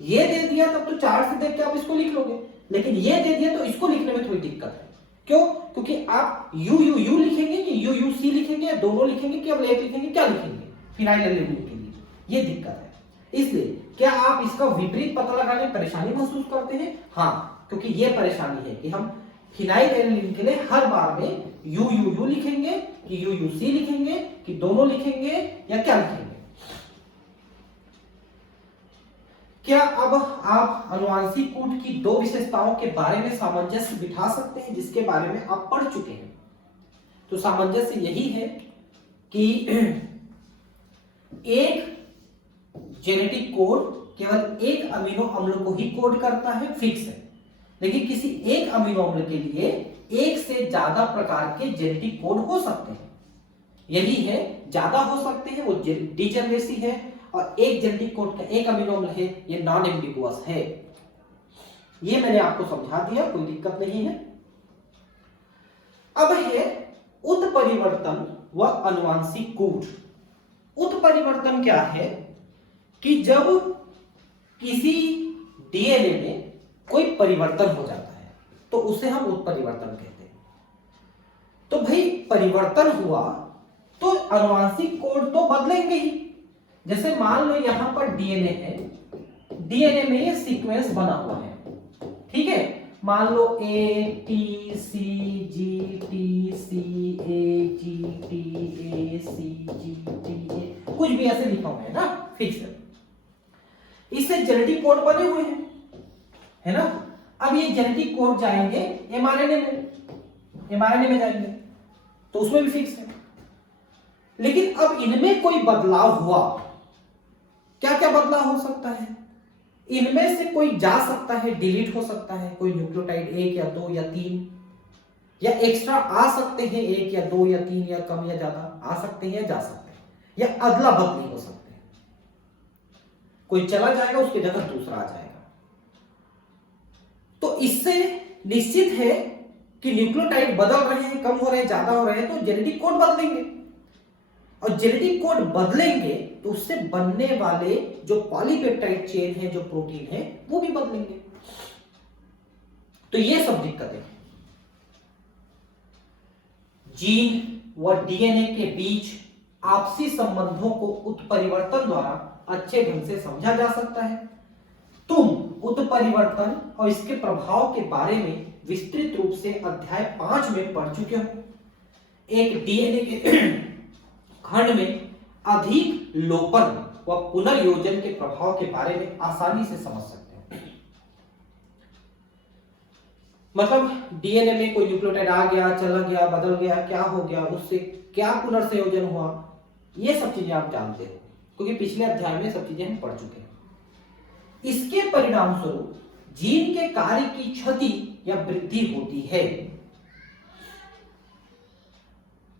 ये दे दिया तब तो चार्ट से देख के आप इसको लिख लोगे, लेकिन ये दे दिया तो इसको लिखने में थोड़ी दिक्कत है। क्यों? क्योंकि आप UUU लिखेंगे कि UUC लिखेंगे, या दोनों लिखेंगे कि अब एक लिखेंगे, क्या लिखेंगे फिनाइलएलेनिन के लिए, ये दिक्कत है। इसलिए क्या आप इसका विपरीत पता लगाने में परेशानी महसूस करते हैं? हाँ, क्योंकि ये परेशानी है कि हम फिनाइलएलेनिन के लिए हर बार में UUU लिखेंगे कि UUC लिखेंगे कि दोनों लिखेंगे या क्या लिखेंगे। क्या अब आप अनुवांशिक कूट की दो विशेषताओं के बारे में सामंजस्य बिठा सकते हैं जिसके बारे में आप पढ़ चुके हैं? तो सामंजस्य यही है कि एक जेनेटिक कोड केवल एक अमीनो अम्ल को ही कोड करता है, फिक्स है, लेकिन किसी एक अमीनो अम्ल के लिए एक से ज्यादा प्रकार के जेनेटिक कोड हो सकते हैं। यही है, ज्यादा हो सकते हैं, वो डिजेनरेसी है, और एक जेनेटिक कोड का एक अमीनो अम्ल है, ये नॉन एम्बिगुअस है। ये मैंने आपको समझा दिया, कोई दिक्कत नहीं है। अब है उत्परिवर्तन व अनुवांशिक कूट। उत्परिवर्तन क्या है कि जब किसी डीएनए में कोई परिवर्तन हो जाता है तो उसे हम उत्परिवर्तन कहते हैं। तो भाई परिवर्तन हुआ तो अनुवांशिक कोड तो बदलेंगे ही। जैसे मान लो यहां पर डीएनए है, डीएनए में ये सीक्वेंस बना हुआ है, ठीक है, मान लो ATCGTCAGTACGTA कुछ भी ऐसे लिखा हुआ है ना, फिक्स है। इससे जेनेटिक कोड बने हुए हैं, है ना। अब ये जेनेटिक कोड जाएंगे mRNA में जाएंगे तो उसमें भी फिक्स है। लेकिन अब इनमें कोई बदलाव हुआ, क्या क्या बदलाव हो सकता है? इनमें से कोई जा सकता है, डिलीट हो सकता है, कोई न्यूक्लियोटाइड 1 या 2 या 3, या एक्स्ट्रा आ सकते हैं 1 या 2 या 3 या कम या ज्यादा आ सकते हैं या जा सकते हैं, या अदला बदली हो सकते हैं। कोई चला जाएगा उसकी जगह दूसरा आ जाएगा। तो इससे निश्चित है कि न्यूक्लियोटाइड बदल रहे हैं, कम हो रहे हैं, ज्यादा हो रहे हैं, तो जेनेटिक कोड बदलेंगे, और जेनेटिक कोड बदलेंगे तो उससे बनने वाले जो पॉलीपेप्टाइड चेन है, जो प्रोटीन है, वो भी बदलेंगे। तो ये सब दिक्कतें जीन व डीएनए के बीच आपसी संबंधों को उत्परिवर्तन द्वारा अच्छे ढंग से समझा जा सकता है। तुम उत्परिवर्तन और इसके प्रभाव के बारे में विस्तृत रूप से अध्याय 5 में पढ़ चुके हो। एक डीएनए के खंड में अधिक लोपन व पुनर्योजन के प्रभाव के बारे में आसानी से समझ सकते हो। मतलब डीएनए में कोई न्यूक्लियोटाइड आ गया, चला गया, बदल गया, क्या हो गया, उससे क्या पुनर्संयोजन हुआ, ये सब चीजें आप जानते हो क्योंकि पिछले अध्याय में सब चीजें हम पढ़ चुके हैं। इसके परिणाम स्वरूप जीन के कार्य की क्षति या वृद्धि होती है।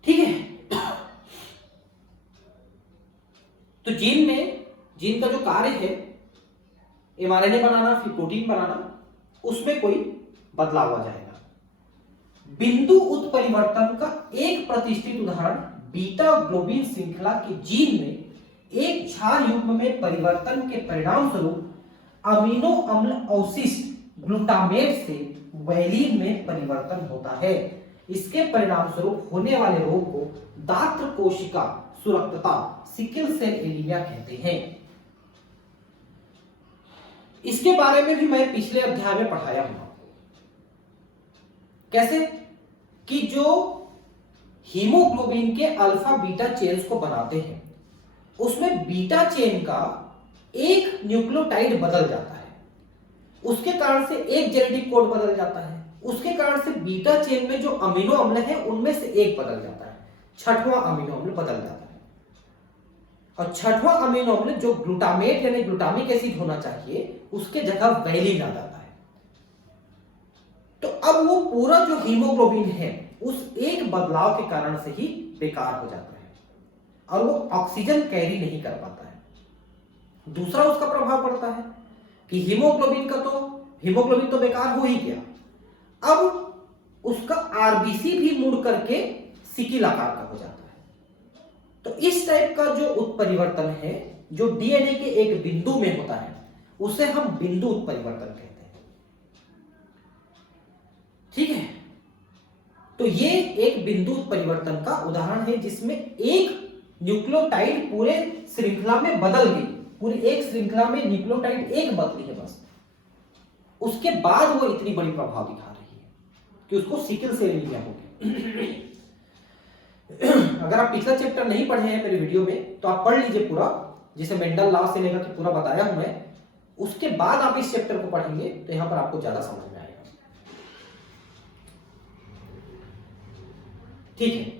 ठीक है, तो जीन का जो कार्य है एमआरएनए बनाना, फिर प्रोटीन बनाना, उसमें कोई बदलाव आ जाएगा। बिंदु उत्परिवर्तन का एक प्रतिष्ठित उदाहरण बीटा ग्लोबिन श्रृंखला के जीन में एक क्षार युग्म में परिवर्तन के परिणाम स्वरूप अमीनो अम्ल अवशिष्ट ग्लूटामेट से वैलीन में परिवर्तन होता है। इसके परिणाम स्वरूप होने वाले रोग को दात्र कोशिका सुरक्तता, सिकल सेल एनीमिया कहते हैं। इसके बारे में भी मैं पिछले अध्याय में पढ़ाया हूं। कैसे कि जो हीमोग्लोबिन के अल्फा बीटा चेन्स को बनाते हैं उसमें बीटा चेन का एक न्यूक्लियोटाइड बदल जाता है, उसके कारण से एक जेनेटिक कोड बदल जाता है, उसके कारण से बीटा चेन में जो अमीनो अम्ल है उनमें से एक बदल जाता है, छठवां अमीनो अम्ल बदल जाता है। और छठवां अमीनो अम्ल जो ग्लूटामेट यानी ग्लूटामिक एसिड होना चाहिए उसके जगह वैलिन आ जाता है। तो अब वो पूरा जो हीमोग्लोबिन है उस एक बदलाव के कारण से ही बेकार हो जाता है और वो ऑक्सीजन कैरी नहीं कर पाता है। दूसरा उसका प्रभाव पड़ता है कि हीमोग्लोबिन तो बेकार हो ही गया, अब उसका आरबीसी भी मुड़ करके सिकिल आकार का हो जाता है। तो इस टाइप का जो उत्परिवर्तन है जो डीएनए के एक बिंदु में होता है उसे हम बिंदु उत्परिवर्तन कहते हैं। ठीक है, तो ये एक बिंदु उत्परिवर्तन का उदाहरण है जिसमें एक न्यूक्लियोटाइड पूरे श्रृंखला में बदल गई, पूरी एक श्रृंखला में न्यूक्लियोटाइड एक बदली है बस, उसके बाद वो इतनी बड़ी प्रभाव दिखा रही है कि उसको सिकल सेल एनीमिया हो गया। अगर आप पिछला चैप्टर नहीं पढ़े हैं मेरे वीडियो में तो आप पढ़ लीजिए पूरा, जिसे मेंडल लॉ से लेकर के पूरा बताया हूं मैं, उसके बाद आप इस चैप्टर को पढ़ेंगे तो यहां पर आपको ज्यादा समझ में आएगा। ठीक है,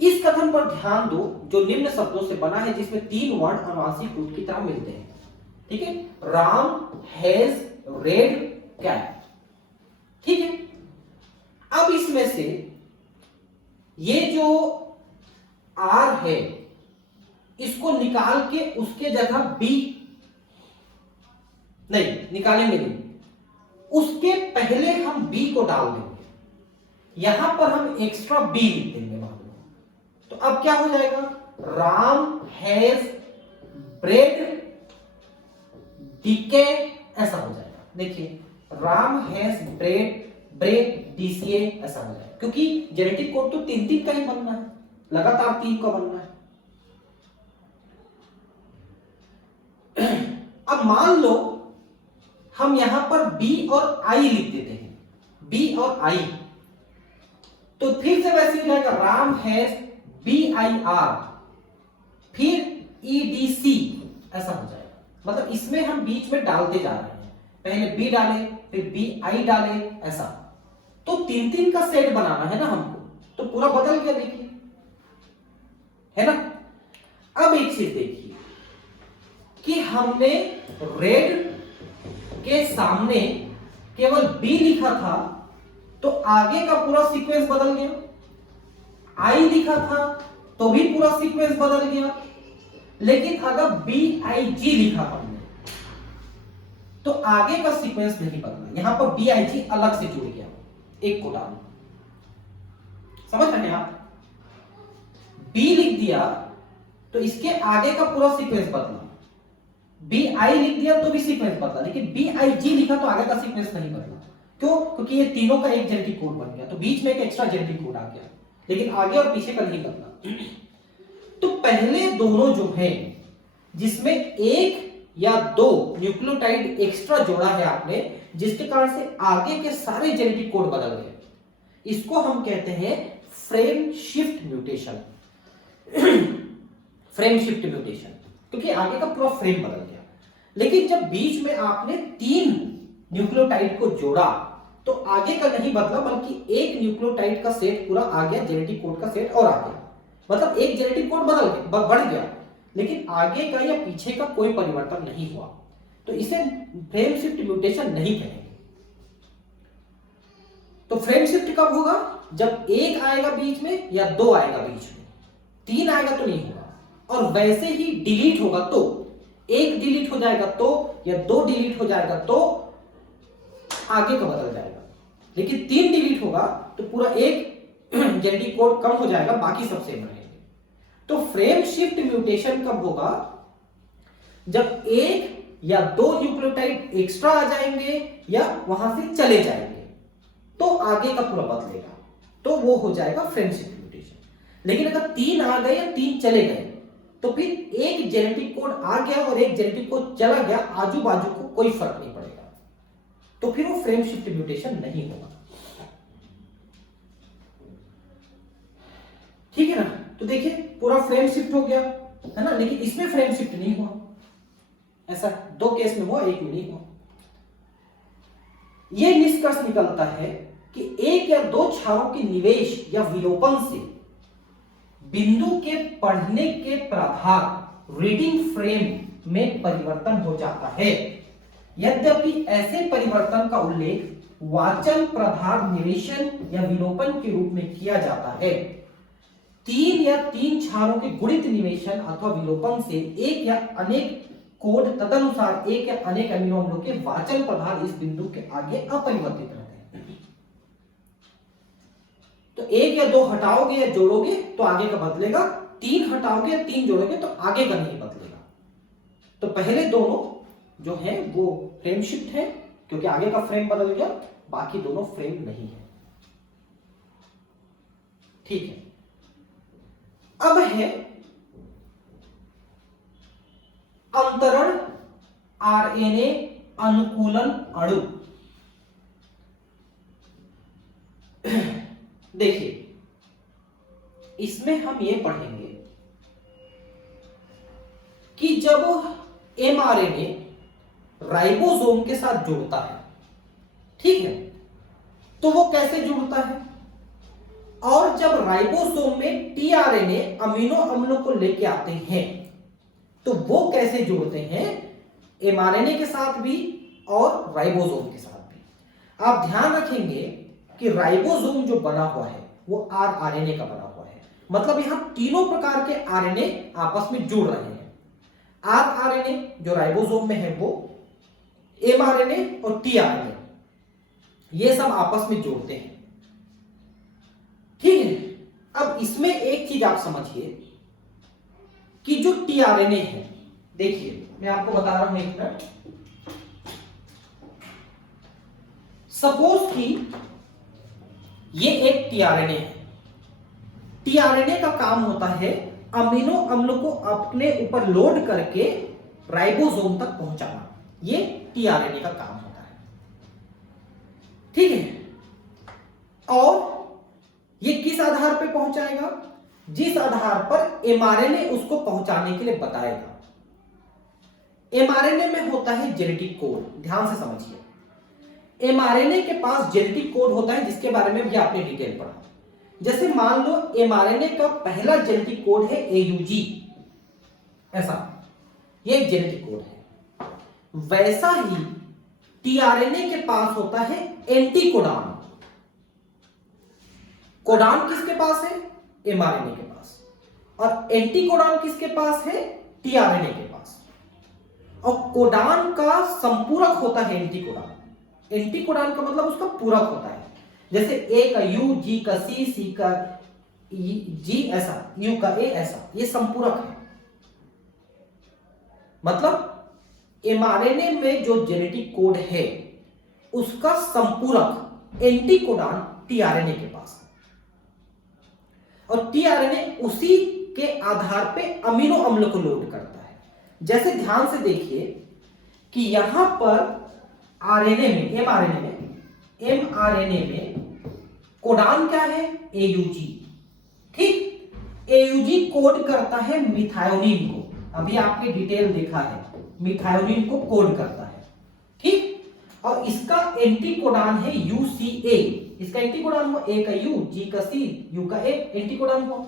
इस कथन पर ध्यान दो जो निम्न शब्दों से बना है जिसमें 3 वर्ण अनुवांशिक रूप की तरह मिलते हैं। ठीक है, राम हैज रेड कैट। ठीक है, अब इसमें से ये जो आर है इसको निकाल के उसके जगह बी नहीं निकालेंगे नहीं, उसके पहले हम बी को डाल देंगे, यहां पर हम एक्स्ट्रा बी लिख देंगे मान लो। तो अब क्या हो जाएगा, राम हैज ब्रेड डीके, ऐसा हो जाएगा। देखिए राम हैज ब्रेड डीसीए ऐसा हो जाएगा, क्योंकि जेनेटिक कोड तो 3 का ही बनना है, लगातार 3 का बनना है। अब मान लो हम यहां पर बी और आई लिख देते हैं, बी और आई, तो फिर से वैसे हो जाएगा, राम हैज BIR फिर EDC ऐसा हो जाएगा। मतलब इसमें हम बीच में डालते जा रहे हैं, पहले B डाले फिर BI डाले, ऐसा। तो 3 का सेट बनाना है ना हमको, तो पूरा बदल गया, देखिए है ना। अब एक चीज देखिए कि हमने रेड के सामने केवल B लिखा था तो आगे का पूरा सीक्वेंस बदल गया, आई लिखा था तो भी पूरा सीक्वेंस बदल गया, लेकिन अगर BIG लिखा हमने तो आगे का सीक्वेंस नहीं बदला, यहां पर BIG अलग से जुड़ गया, एक को डाल, समझ रहे हैं आप। B लिख दिया तो इसके आगे का पूरा सीक्वेंस बदला, BI लिख दिया तो भी सीक्वेंस बदला, लेकिन BIG लिखा तो आगे का सीक्वेंस नहीं बदला। क्यों? क्योंकि ये तीनों का एक जेनेटिक कोड बन गया, तो बीच में एक एक्स्ट्रा जेनेटिक कोड आ गया, लेकिन आगे और पीछे का नहीं बदला। तो पहले दोनों जो है जिसमें एक या दो न्यूक्लियोटाइड एक्स्ट्रा जोड़ा है आपने, जिसके कारण से आगे के सारे जेनेटिक कोड बदल गए, इसको हम कहते हैं frame shift mutation. Frame shift mutation, क्योंकि आगे का पूरा फ्रेम बदल गया। लेकिन जब बीच में आपने 3 न्यूक्लियोटाइड को जोड़ा तो आगे का नहीं बदला, बल्कि एक न्यूक्लियोटाइड का सेट पूरा आ गया, जेनेटिक कोड का सेट और आ गया, मतलब एक जेनेटिक कोड बढ़ गया, लेकिन आगे का या पीछे का कोई परिवर्तन नहीं हुआ, तो इसे फ्रेम शिफ्ट म्यूटेशन नहीं कहेंगे। तो फ्रेम शिफ्ट कब होगा? जब एक आएगा बीच में या 2 आएगा बीच में, 3 आएगा तो नहीं होगा। और वैसे ही डिलीट होगा तो, एक डिलीट हो जाएगा तो, या 2 डिलीट हो जाएगा तो आगे का बदल जाएगा, लेकिन 3 डिलीट होगा तो पूरा एक जेनेटिक कोड कम हो जाएगा, बाकी सब सेम रहेंगे। तो फ्रेम शिफ्ट म्यूटेशन कब होगा? जब एक या 2 न्यूक्लियोटाइड एक्स्ट्रा आ जाएंगे या वहां से चले जाएंगे, तो आगे का पूरा बदलेगा, तो वो हो जाएगा फ्रेम शिफ्ट म्यूटेशन। लेकिन अगर 3 आ गए या 3 चले गए, तो फिर एक जेनेटिक कोड आ गया और एक जेनेटिक कोड चला गया, आजू बाजू को कोई फर्क नहीं पड़ेगा, तो फिर वो फ्रेम शिफ्ट म्यूटेशन नहीं होगा। ठीक है ना? तो देखिए पूरा फ्रेम शिफ्ट हो गया है ना, लेकिन इसमें फ्रेम शिफ्ट नहीं हुआ। ऐसा 2 केस में हुआ, एक में नहीं हुआ। यह निष्कर्ष निकलता है कि एक या 2 क्षारों के निवेश या विलोपन से बिंदु के पढ़ने के प्राधार रीडिंग फ्रेम में परिवर्तन हो जाता है। यद्यपि ऐसे परिवर्तन का उल्लेख वाचन प्रधार निवेशन या विलोपन के रूप में किया जाता है। 3 या 3 क्षारों के गुणित निवेशन अथवा विलोपन से एक या अनेक कोड तदनुसार एक या अनेक अमीनो अम्लों के वाचन प्रधार इस बिंदु के आगे अपरिवर्तित रहते हैं। तो 1 या 2 हटाओगे या जोड़ोगे तो आगे का बदलेगा, 3 हटाओगे या 3 जोड़ोगे तो आगे का नहीं बदलेगा। तो पहले दोनों जो है वो फ्रेम शिफ्ट है, क्योंकि आगे का फ्रेम बदल गया, बाकी दोनों फ्रेम नहीं है। ठीक है, अब है अंतरण आरएनए अनुकूलन अणु। देखिए इसमें हम ये पढ़ेंगे कि जब एमआरएनए राइबोसोम के साथ जुड़ता है, ठीक है, तो वो कैसे जुड़ता है, और जब राइबोसोम में टीआरएनए अमीनो अम्लों को लेके आते हैं तो वो कैसे जुड़ते हैं, एमआरएनए के साथ भी और राइबोसोम के साथ भी। आप ध्यान रखेंगे कि राइबोसोम जो बना हुआ है वो आरएनए का बना हुआ है, मतलब यहां तीनों प्रकार के आरएनए आपस में जुड़ रहे हैं। आरएनए जो राइबोसोम में है वो, एमआरएनए और टीआरएनए ये सब आपस में जोड़ते हैं। ठीक है, अब इसमें एक चीज आप समझिए कि जो टीआरएनए है, देखिए मैं आपको बता रहा हूं एक मिनट। सपोज कि ये एक टीआरएनए है। टीआरएनए का काम होता है अमीनो अम्लों को अपने ऊपर लोड करके राइबोसोम तक पहुंचाना, ये टीआरएनए का काम होता है। ठीक है, और ये किस आधार पर पहुंचाएगा, जिस आधार पर एमआरएनए उसको पहुंचाने के लिए बताएगा। एमआरएनए में होता है जेनेटिक कोड, ध्यान से समझिए। एमआरएनए के पास जेनेटिक कोड होता है जिसके बारे में भी आपने डिटेल पढ़ा। जैसे मान लो एमआरएनए का पहला जेनेटिक कोड है एयूजी, ऐसा ये एक जेनेटिक कोड है। वैसा ही टीआरएनए के पास होता है एंटीकोडान। कोडान किसके पास है, एमआरएनए के पास, और एंटीकोडान किसके पास है, टीआरएनए के पास। और कोडान का संपूरक होता है एंटीकोडान। एंटीकोडान का मतलब उसका पूरक होता है, जैसे ए का यू, जी का सी, सी का जी, ऐसा यू का ए, ऐसा ये संपूरक है। मतलब एमआरएनए में जो जेनेटिक कोड है उसका संपूरक एंटीकोडॉन टीआरएनए के पास है, और टीआरएनए उसी के आधार पे अमीनो अम्ल को लोड करता है। जैसे ध्यान से देखिए कि यहां पर आरएनए में, एमआरएनए में कोडान क्या है? एयूजी। ठीक, एयूजी कोड करता है मिथायोनिन को, अभी आपने डिटेल देखा है, मिथायोनिन को कोड करता है। ठीक, और इसका एंटीकोडॉन है यूसीए, इसका एंटीकोडॉन हुआ ए का यू, जी का सी, यू का ए, एंटीकोडॉन हुआ।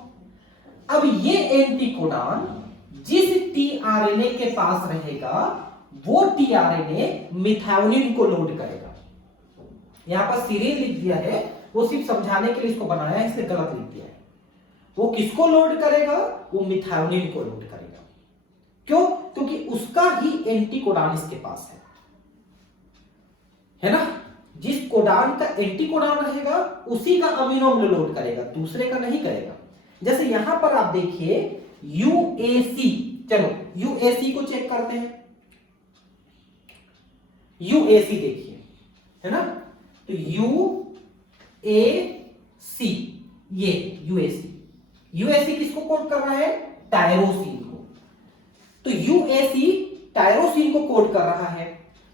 अब ये एंटीकोडॉन जिस टीआरएनए के पास रहेगा वो टीआरएनए मिथायोनिन को लोड करेगा। यहां पर सीरीज लिख दिया है, वो सिर्फ समझाने के लिए इसको बनाया है, इसलिए गलत लिख दिया है। वो किसको लोड करेगा? वो मिथायोनिन को लोड करेगा। क्यों? क्योंकि उसका ही एंटीकोडॉन इसके पास है ना? जिस कोडान का एंटीकोडॉन रहेगा उसी का अमीनो अम्ल लोड करेगा, दूसरे का नहीं करेगा। जैसे यहां पर आप देखिए यूएसी, चलो यूएसी को चेक करते हैं। यूएसी देखिए, है ना? तो यूएसी, ये यूएसी किसको कोड कर रहा है? टायरोसिन को। तो यूएसी टायरोसिन को कोड कर रहा है।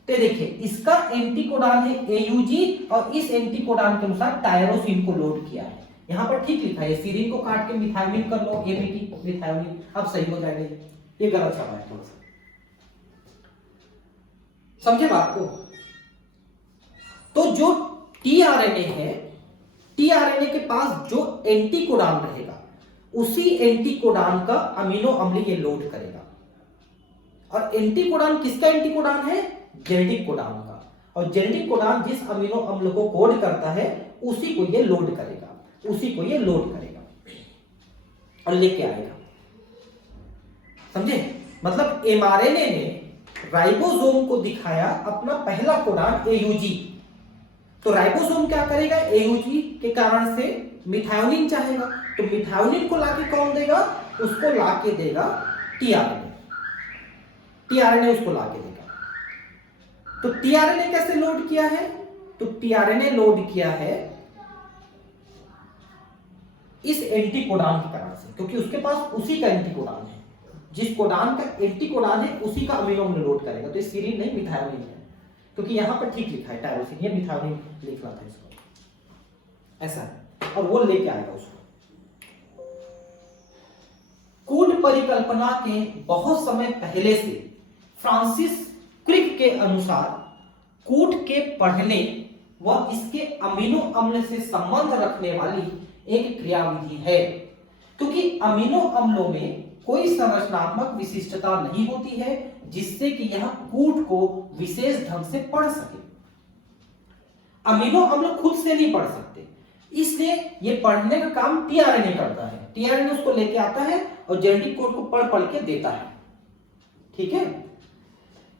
तो देखिए इसका एंटीकोडॉन है एयूजी, और इस एंटीकोडॉन के अनुसार टायरोसिन को लोड किया है। यहां पर ठीक लिखा है, सीरीन को काट के मिथायोनिन कर लो, एबीटी मिथायोनिन, अब सही हो जाएगा। ये गलत छपा है थोड़ा सा, समझे बात को? तो जो टीआरएनए है, टीआरएनए के पास जो एंटीकोडॉन रहेगा उसी एंटीकोडॉन का अमीनो अम्ल ये लोड करेगा। और एंटीकोडॉन किसका एंटीकोडॉन है? जेनेटिक कोडान का। और जेनेटिक कोडान जिस अमीनो अम्ल को कोड करता है उसी को ये लोड करेगा, उसी को ये लोड करेगा और लेके आएगा। समझे? मतलब एमआरएनए ने राइबोसोम को दिखाया अपना पहला कोडान एयूजी। तो राइबोसोम क्या करेगा? एयूजी के कारण से मिथायोनिन चाहेगा, तो मिथायोनिन को लाके कौन देगा? उसको लाके देगा टीआरएनए। टीआरएनए उसको लाके देगा। तो टीआरएनए कैसे लोड किया है? तो टीआरएनए लोड किया है इस एंटीकोडॉन की तरह से, क्योंकि उसके पास उसी का एंटीकोडॉन है। जिस कोडान का एंटीकोडॉन है उसी का अमीनो अम्ल लोड करेगा। तो ये सीरीन नहीं मिथायोनिन है, क्योंकि यहां पर ठीक लिखा है टायरोसिन, ये मिथायोनिन लिखना था इसको, ऐसा है। और वो लेके आएगा उसको। कूट परिकल्पना के बहुत समय पहले से फ्रांसिस क्रिक के अनुसार कूट के पढ़ने व इसके अमीनो अम्ल से संबंध रखने वाली एक क्रियाविधि है, क्योंकि अमीनो अम्लों में कोई संरचनात्मक विशिष्टता नहीं होती है जिससे कि यह कूट को विशेष ढंग से पढ़ सके। अमीनो अम्ल खुद से नहीं पढ़ सकते, इसलिए ये पढ़ने का काम टीआरएनए करता है। टीआरएनए उसको लेके आता है और जेनेटिक कोड को पढ़ पढ़ के देता है। ठीक है?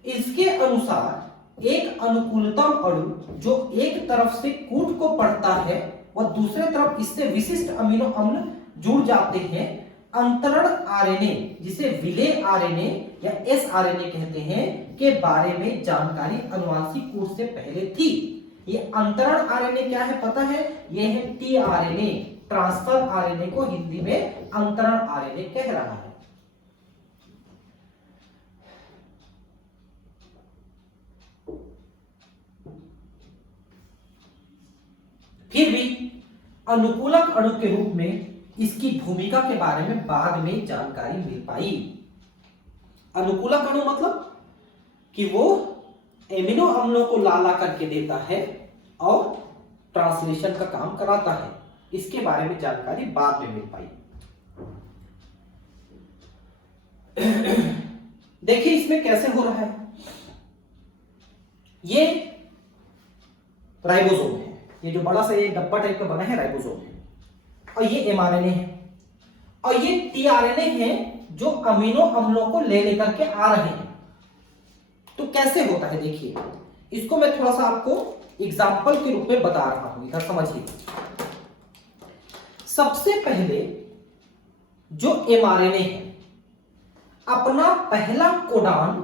इसके अनुसार एक अनुकूलतम अणु जो एक तरफ से कूट को पढ़ता है वह दूसरे तरफ इससे विशिष्ट अमीनो अम्ल जुड़ जाते हैं। अंतरण आरएनए, जिसे विले आरएनए या एसआरएनए कहते हैं, के बारे में जानकारी अनुवांशिक कूट से पहले थी। ये अंतरण आरएनए क्या है पता है? ये है टीआरएनए, ट्रांसफर आरएनए को हिंदी में अंतरण आरएनए कह रहा है। फिर भी अनुकूलक अणु के रूप में इसकी भूमिका के बारे में बाद में जानकारी मिल पाई। अनुकूलक अणु मतलब कि वो एमिनो अम्लों को ला ला करके देता है और ट्रांसलेशन का काम कराता है। इसके बारे में जानकारी बाद में मिल पाई। देखिए इसमें कैसे हो रहा है। ये राइबोसोम है, ये जो बड़ा सा ये डब्बा टाइप का बना है राइबोसोम है, और ये एमआरएनए है, और ये टीआरएनए है जो अमीनो अम्लों को ले लेकर के आ रहे हैं। तो कैसे होता है देखिए, इसको मैं थोड़ा सा आपको एग्जांपल के रूप में बता रहा हूं, इधर समझिए। सबसे पहले जो एमआरएनए है अपना पहला कोडान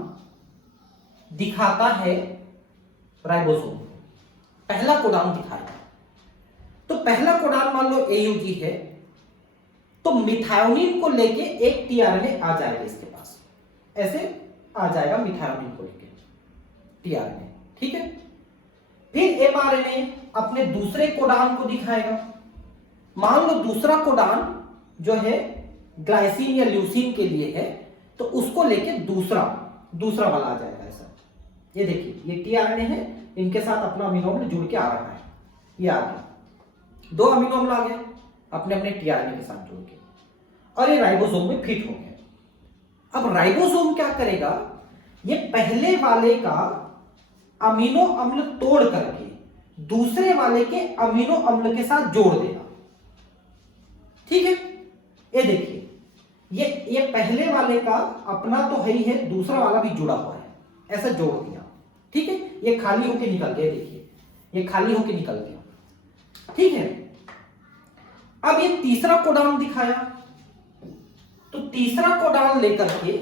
दिखाता है राइबोसोम, पहला कोडान दिखाएगा। तो पहला कोडान मान लो AUG है, तो मिथायोनिन को लेके एक टीआरएनए आ जाएगा इसके पास, ऐसे आ जाएगा मिथायोनिन को लेके टीआरएनए, ठीक है। फिर एमआरएनए अपने दूसरे कोडान को दिखाएगा। मान लो दूसरा कोडान जो है ग्लाइसिन या ल्यूसीन के लिए है, तो उसको लेके दूसरा वाला आ जाएगा ऐसा। ये देखिए, ये टीआरएनए है, इनके साथ अपना अमीनो अम्ल जुड़ के आ रहा है, ये आ गया, 2 अमीनो अम्ल आ गए अपने अपने टीआरएनए के साथ जुड़ के, और ये राइबोसोम में फिट हो गए। अब राइबोसोम क्या करेगा, ये पहले वाले का अमीनो अम्ल तोड़ करके दूसरे वाले के अमीनो अम्ल के साथ जोड़ देगा, ठीक है। ये देखिए, ये पहले वाले का अपना तो है ही है, दूसरा वाला भी जुड़ा हुआ है, ऐसा जोड़ दिया, ठीक है। ये खाली होके निकल गया, देखिए ये खाली होके निकल गया, ठीक है। अब ये तीसरा कोडान दिखाया, तो तीसरा कोडान लेकर के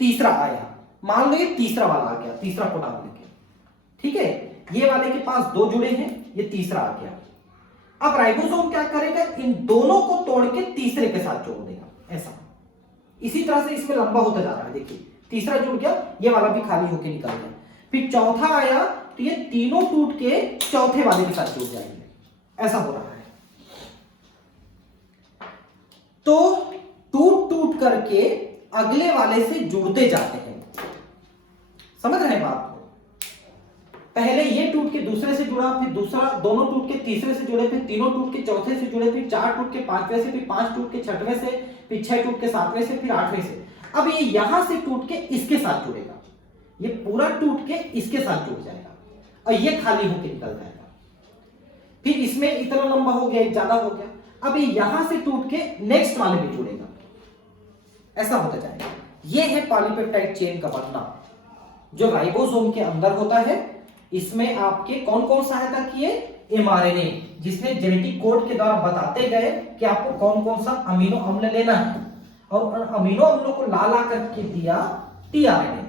तीसरा आया, मान लो ये तीसरा वाला आ गया, तीसरा कोडान लेके, ठीक है। ये वाले के पास 2 जुड़े हैं, ये तीसरा आ गया। अब राइबोसोम क्या करेगा, इन दोनों को तोड़ के तीसरे के साथ जोड़ देगा, ऐसा। इसी तरह से इसमें लंबा होता जा रहा है, देखिए तीसरा जुड़ गया, ये वाला भी खाली होके निकल गया। फिर चौथा आया, तो ये तीनों टूट के चौथे वाले के साथ जुड़ जाएंगे, ऐसा हो रहा है। तो टूट टूट करके अगले वाले से जुड़ते जाते हैं, समझ रहे हैं बात को। पहले ये टूट के दूसरे से जुड़ा, फिर दूसरा, दोनों टूट के तीसरे से जुड़े, फिर तीनों टूट के चौथे से जुड़े, फिर 4 टूट के 5वें से, फिर 5 टूट के 6वें से, फिर 6 टूट के 7वें से, फिर 8वें से। अब ये यहां से टूट के इसके साथ जुड़ेगा, ये पूरा टूट के इसके साथ जुड़ जाएगा, और ये खाली होके निकल जाएगा। फिर इसमें इतना लंबा हो गया, ज्यादा हो गया, अब ये यहां से टूट के नेक्स्ट वाले में जुड़ेगा, ऐसा होता जाएगा। ये है पॉलीपेप्टाइड चेन का बनना, जो राइबोसोम के अंदर होता है। इसमें आपके कौन कौन सहायता किए, एमआरएनए, जिसने जेनेटिक कोड के द्वारा बताते गए कि आपको कौन कौन सा अमीनो अम्ल लेना है, और अमीनो अम्लों को ला ला करके दिया टीआरएनए।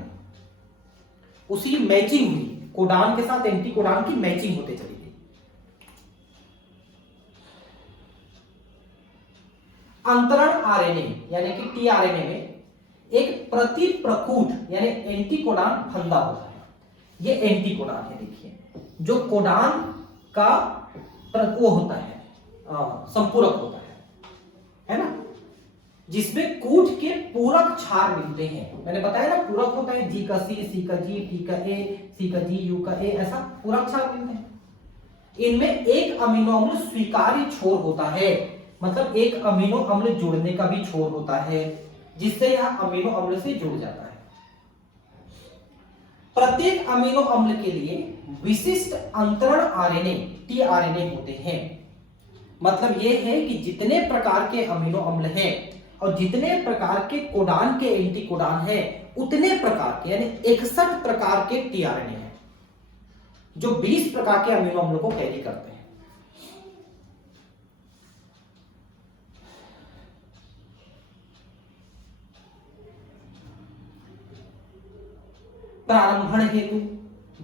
उसी मैचिंग हुई, कोडान के साथ एंटी कोडान की मैचिंग होते चली गई। अंतरण आरएनए यानी कि टीआरएनए में एक प्रति प्रकूट यानी एंटी कोडान फंदा होता है। ये एंटी कोडान है, देखिए, जो कोडान का वो होता है, संपूरक होता है ना, जिसमें कूट के पूरक क्षार मिलते हैं। मैंने बताया ना, पूरक होता है जी का सी का जी, टी का ए, सी का जी, यू का ए, ऐसा पूरक क्षार मिलते हैं। इनमें एक अमीनो अम्ल स्वीकार्य छोर होता है, मतलब एक अमीनो अम्ल जुड़ने का भी छोर होता है, जिससे यह अमीनो अम्ल से जुड़ जाता है। प्रत्येक अमीनो अम्ल के लिए विशिष्ट अंतरण आरएनए टीआरएनए होते हैं। मतलब यह है कि जितने प्रकार के अमीनो अम्ल हैं और जितने प्रकार के कोडान के एंटी कोडान हैं, उतने प्रकार के यानी 61 प्रकार के टीआरएनए हैं, जो 20 प्रकार के अमीनो अम्लों को कैरी करते हैं। प्रारंभण हेतु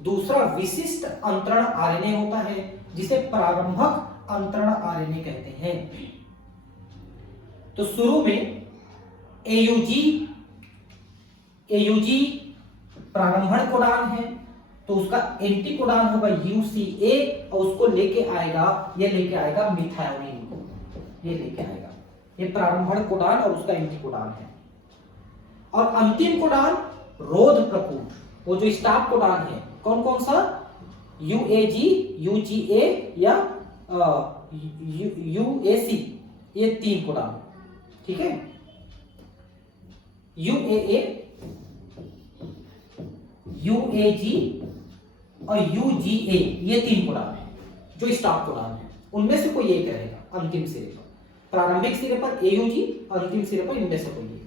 दूसरा विशिष्ट अंतरण आरएनए होता है, जिसे प्रारंभक अंतरण आरएनए कहते हैं। तो शुरू में एयूजी प्रारंभण कोडान है, तो उसका एंटी कोडान होगा यूसीए, और उसको लेके आएगा मिथायोनिन को, ये लेके आएगा। ये प्रारंभण कोडान और उसका एंटी कोडान है। और अंतिम कोडान रोध प्रकूट, वो जो स्टॉप कोडान है, कौन कौन सा, यूएजी, यूजीए या यूएसी, ये 3 कोडान, ठीक है। यूएए, यूएजी और यूजीए, ये 3 कोडान है जो स्टॉप कोडान है। उनमें से कोई एक रहेगा अंतिम सिरे पर, प्रारंभिक सिरे पर एयूजी, अंतिम सिरे पर इनमें से कोई एक।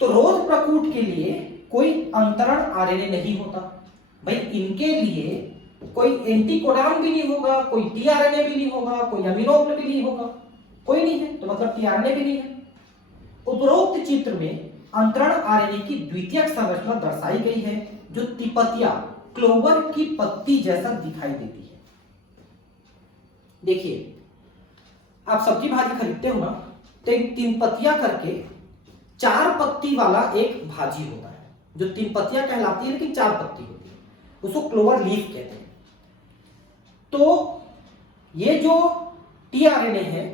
तो रोध प्रकूट के लिए कोई अंतरण आरएनए नहीं होता भाई, इनके लिए कोई एंटी कोडान भी नहीं होगा, कोई टीआरएनए भी नहीं होगा, कोई अमीनो अम्ल भी नहीं होगा, कोई नहीं है, तो मतलब टीआरएनए भी नहीं है। उपरोक्त चित्र में अंतरण आरएनए की द्वितीयक संरचना दर्शाई गई है, जो तिपतिया क्लोवर की पत्ती जैसा दिखाई देती है। देखिए, आप सब्जी भाजी खरीदते हो ना, तो एक 3 पत्तियां करके 4 पत्ती वाला एक भाजी होता है, जो 3 पत्तियां कहलाती है लेकिन 4 पत्ती होती है, उसको क्लोवर लीफ कहते हैं। तो ये जो टीआरएनए है,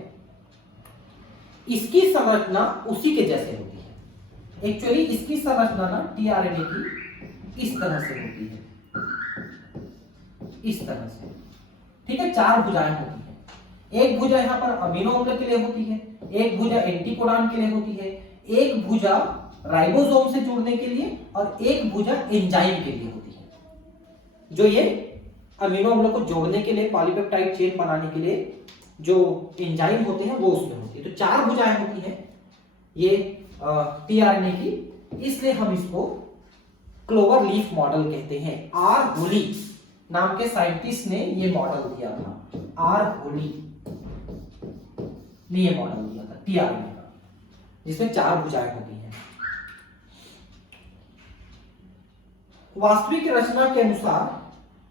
इसकी संरचना उसी के जैसे होती है। एक्चुअली इसकी संरचना ना टीआरएनए की इस तरह से होती है, इस तरह से, ठीक है। 4 भुजाएं होती है। एक भुजा यहां पर अमीनो अम्ल के लिए होती है, एक भुजा एंटीकोडॉन के लिए होती है, एक भुजा राइबोसोम से जुड़ने के लिए, और एक भुजा एंजाइम के लिए होती है। जो ये अमीनो अम्ल को जोड़ने के लिए, पॉलीपेप्टाइड चेन बनाने के लिए जो एंजाइम होते हैं वो उसमें होती है। तो 4 भुजाएं होती हैं ये टीआरएनए की, इसलिए हम इसको क्लोवर लीफ मॉडल कहते हैं। आर होली नाम के साइंटिस्ट ने ये मॉडल दिया था। आर होली ने ये मॉडल दिया था टीआरएनए का, जिसमें 4 भुजाएं होती हैं। वास्तविक रचना के अनुसार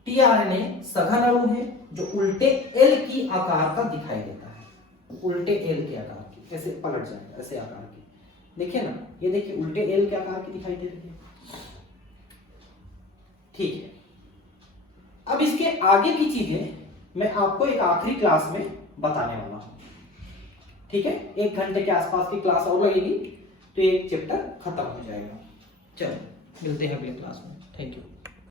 टीआरएनए सघन अणु है जो उल्टे एल की आकार का दिखाई देता है। उल्टे एल के आकार की, ऐसे पलट जाएगा, ऐसे आकार की। देखिए ना, ये देखिए उल्टे एल के आकार की दिखाई दे रही है, ठीक है। अब इसके आगे की चीजें मैं आपको एक आखिरी क्लास में बताने वाला हूं, ठीक है। 1 घंटे के आसपास की क्लास और लगेगी तो एक चैप्टर खत्म हो जाएगा। चलो मिलते हैं अगले क्लास में। Thank you.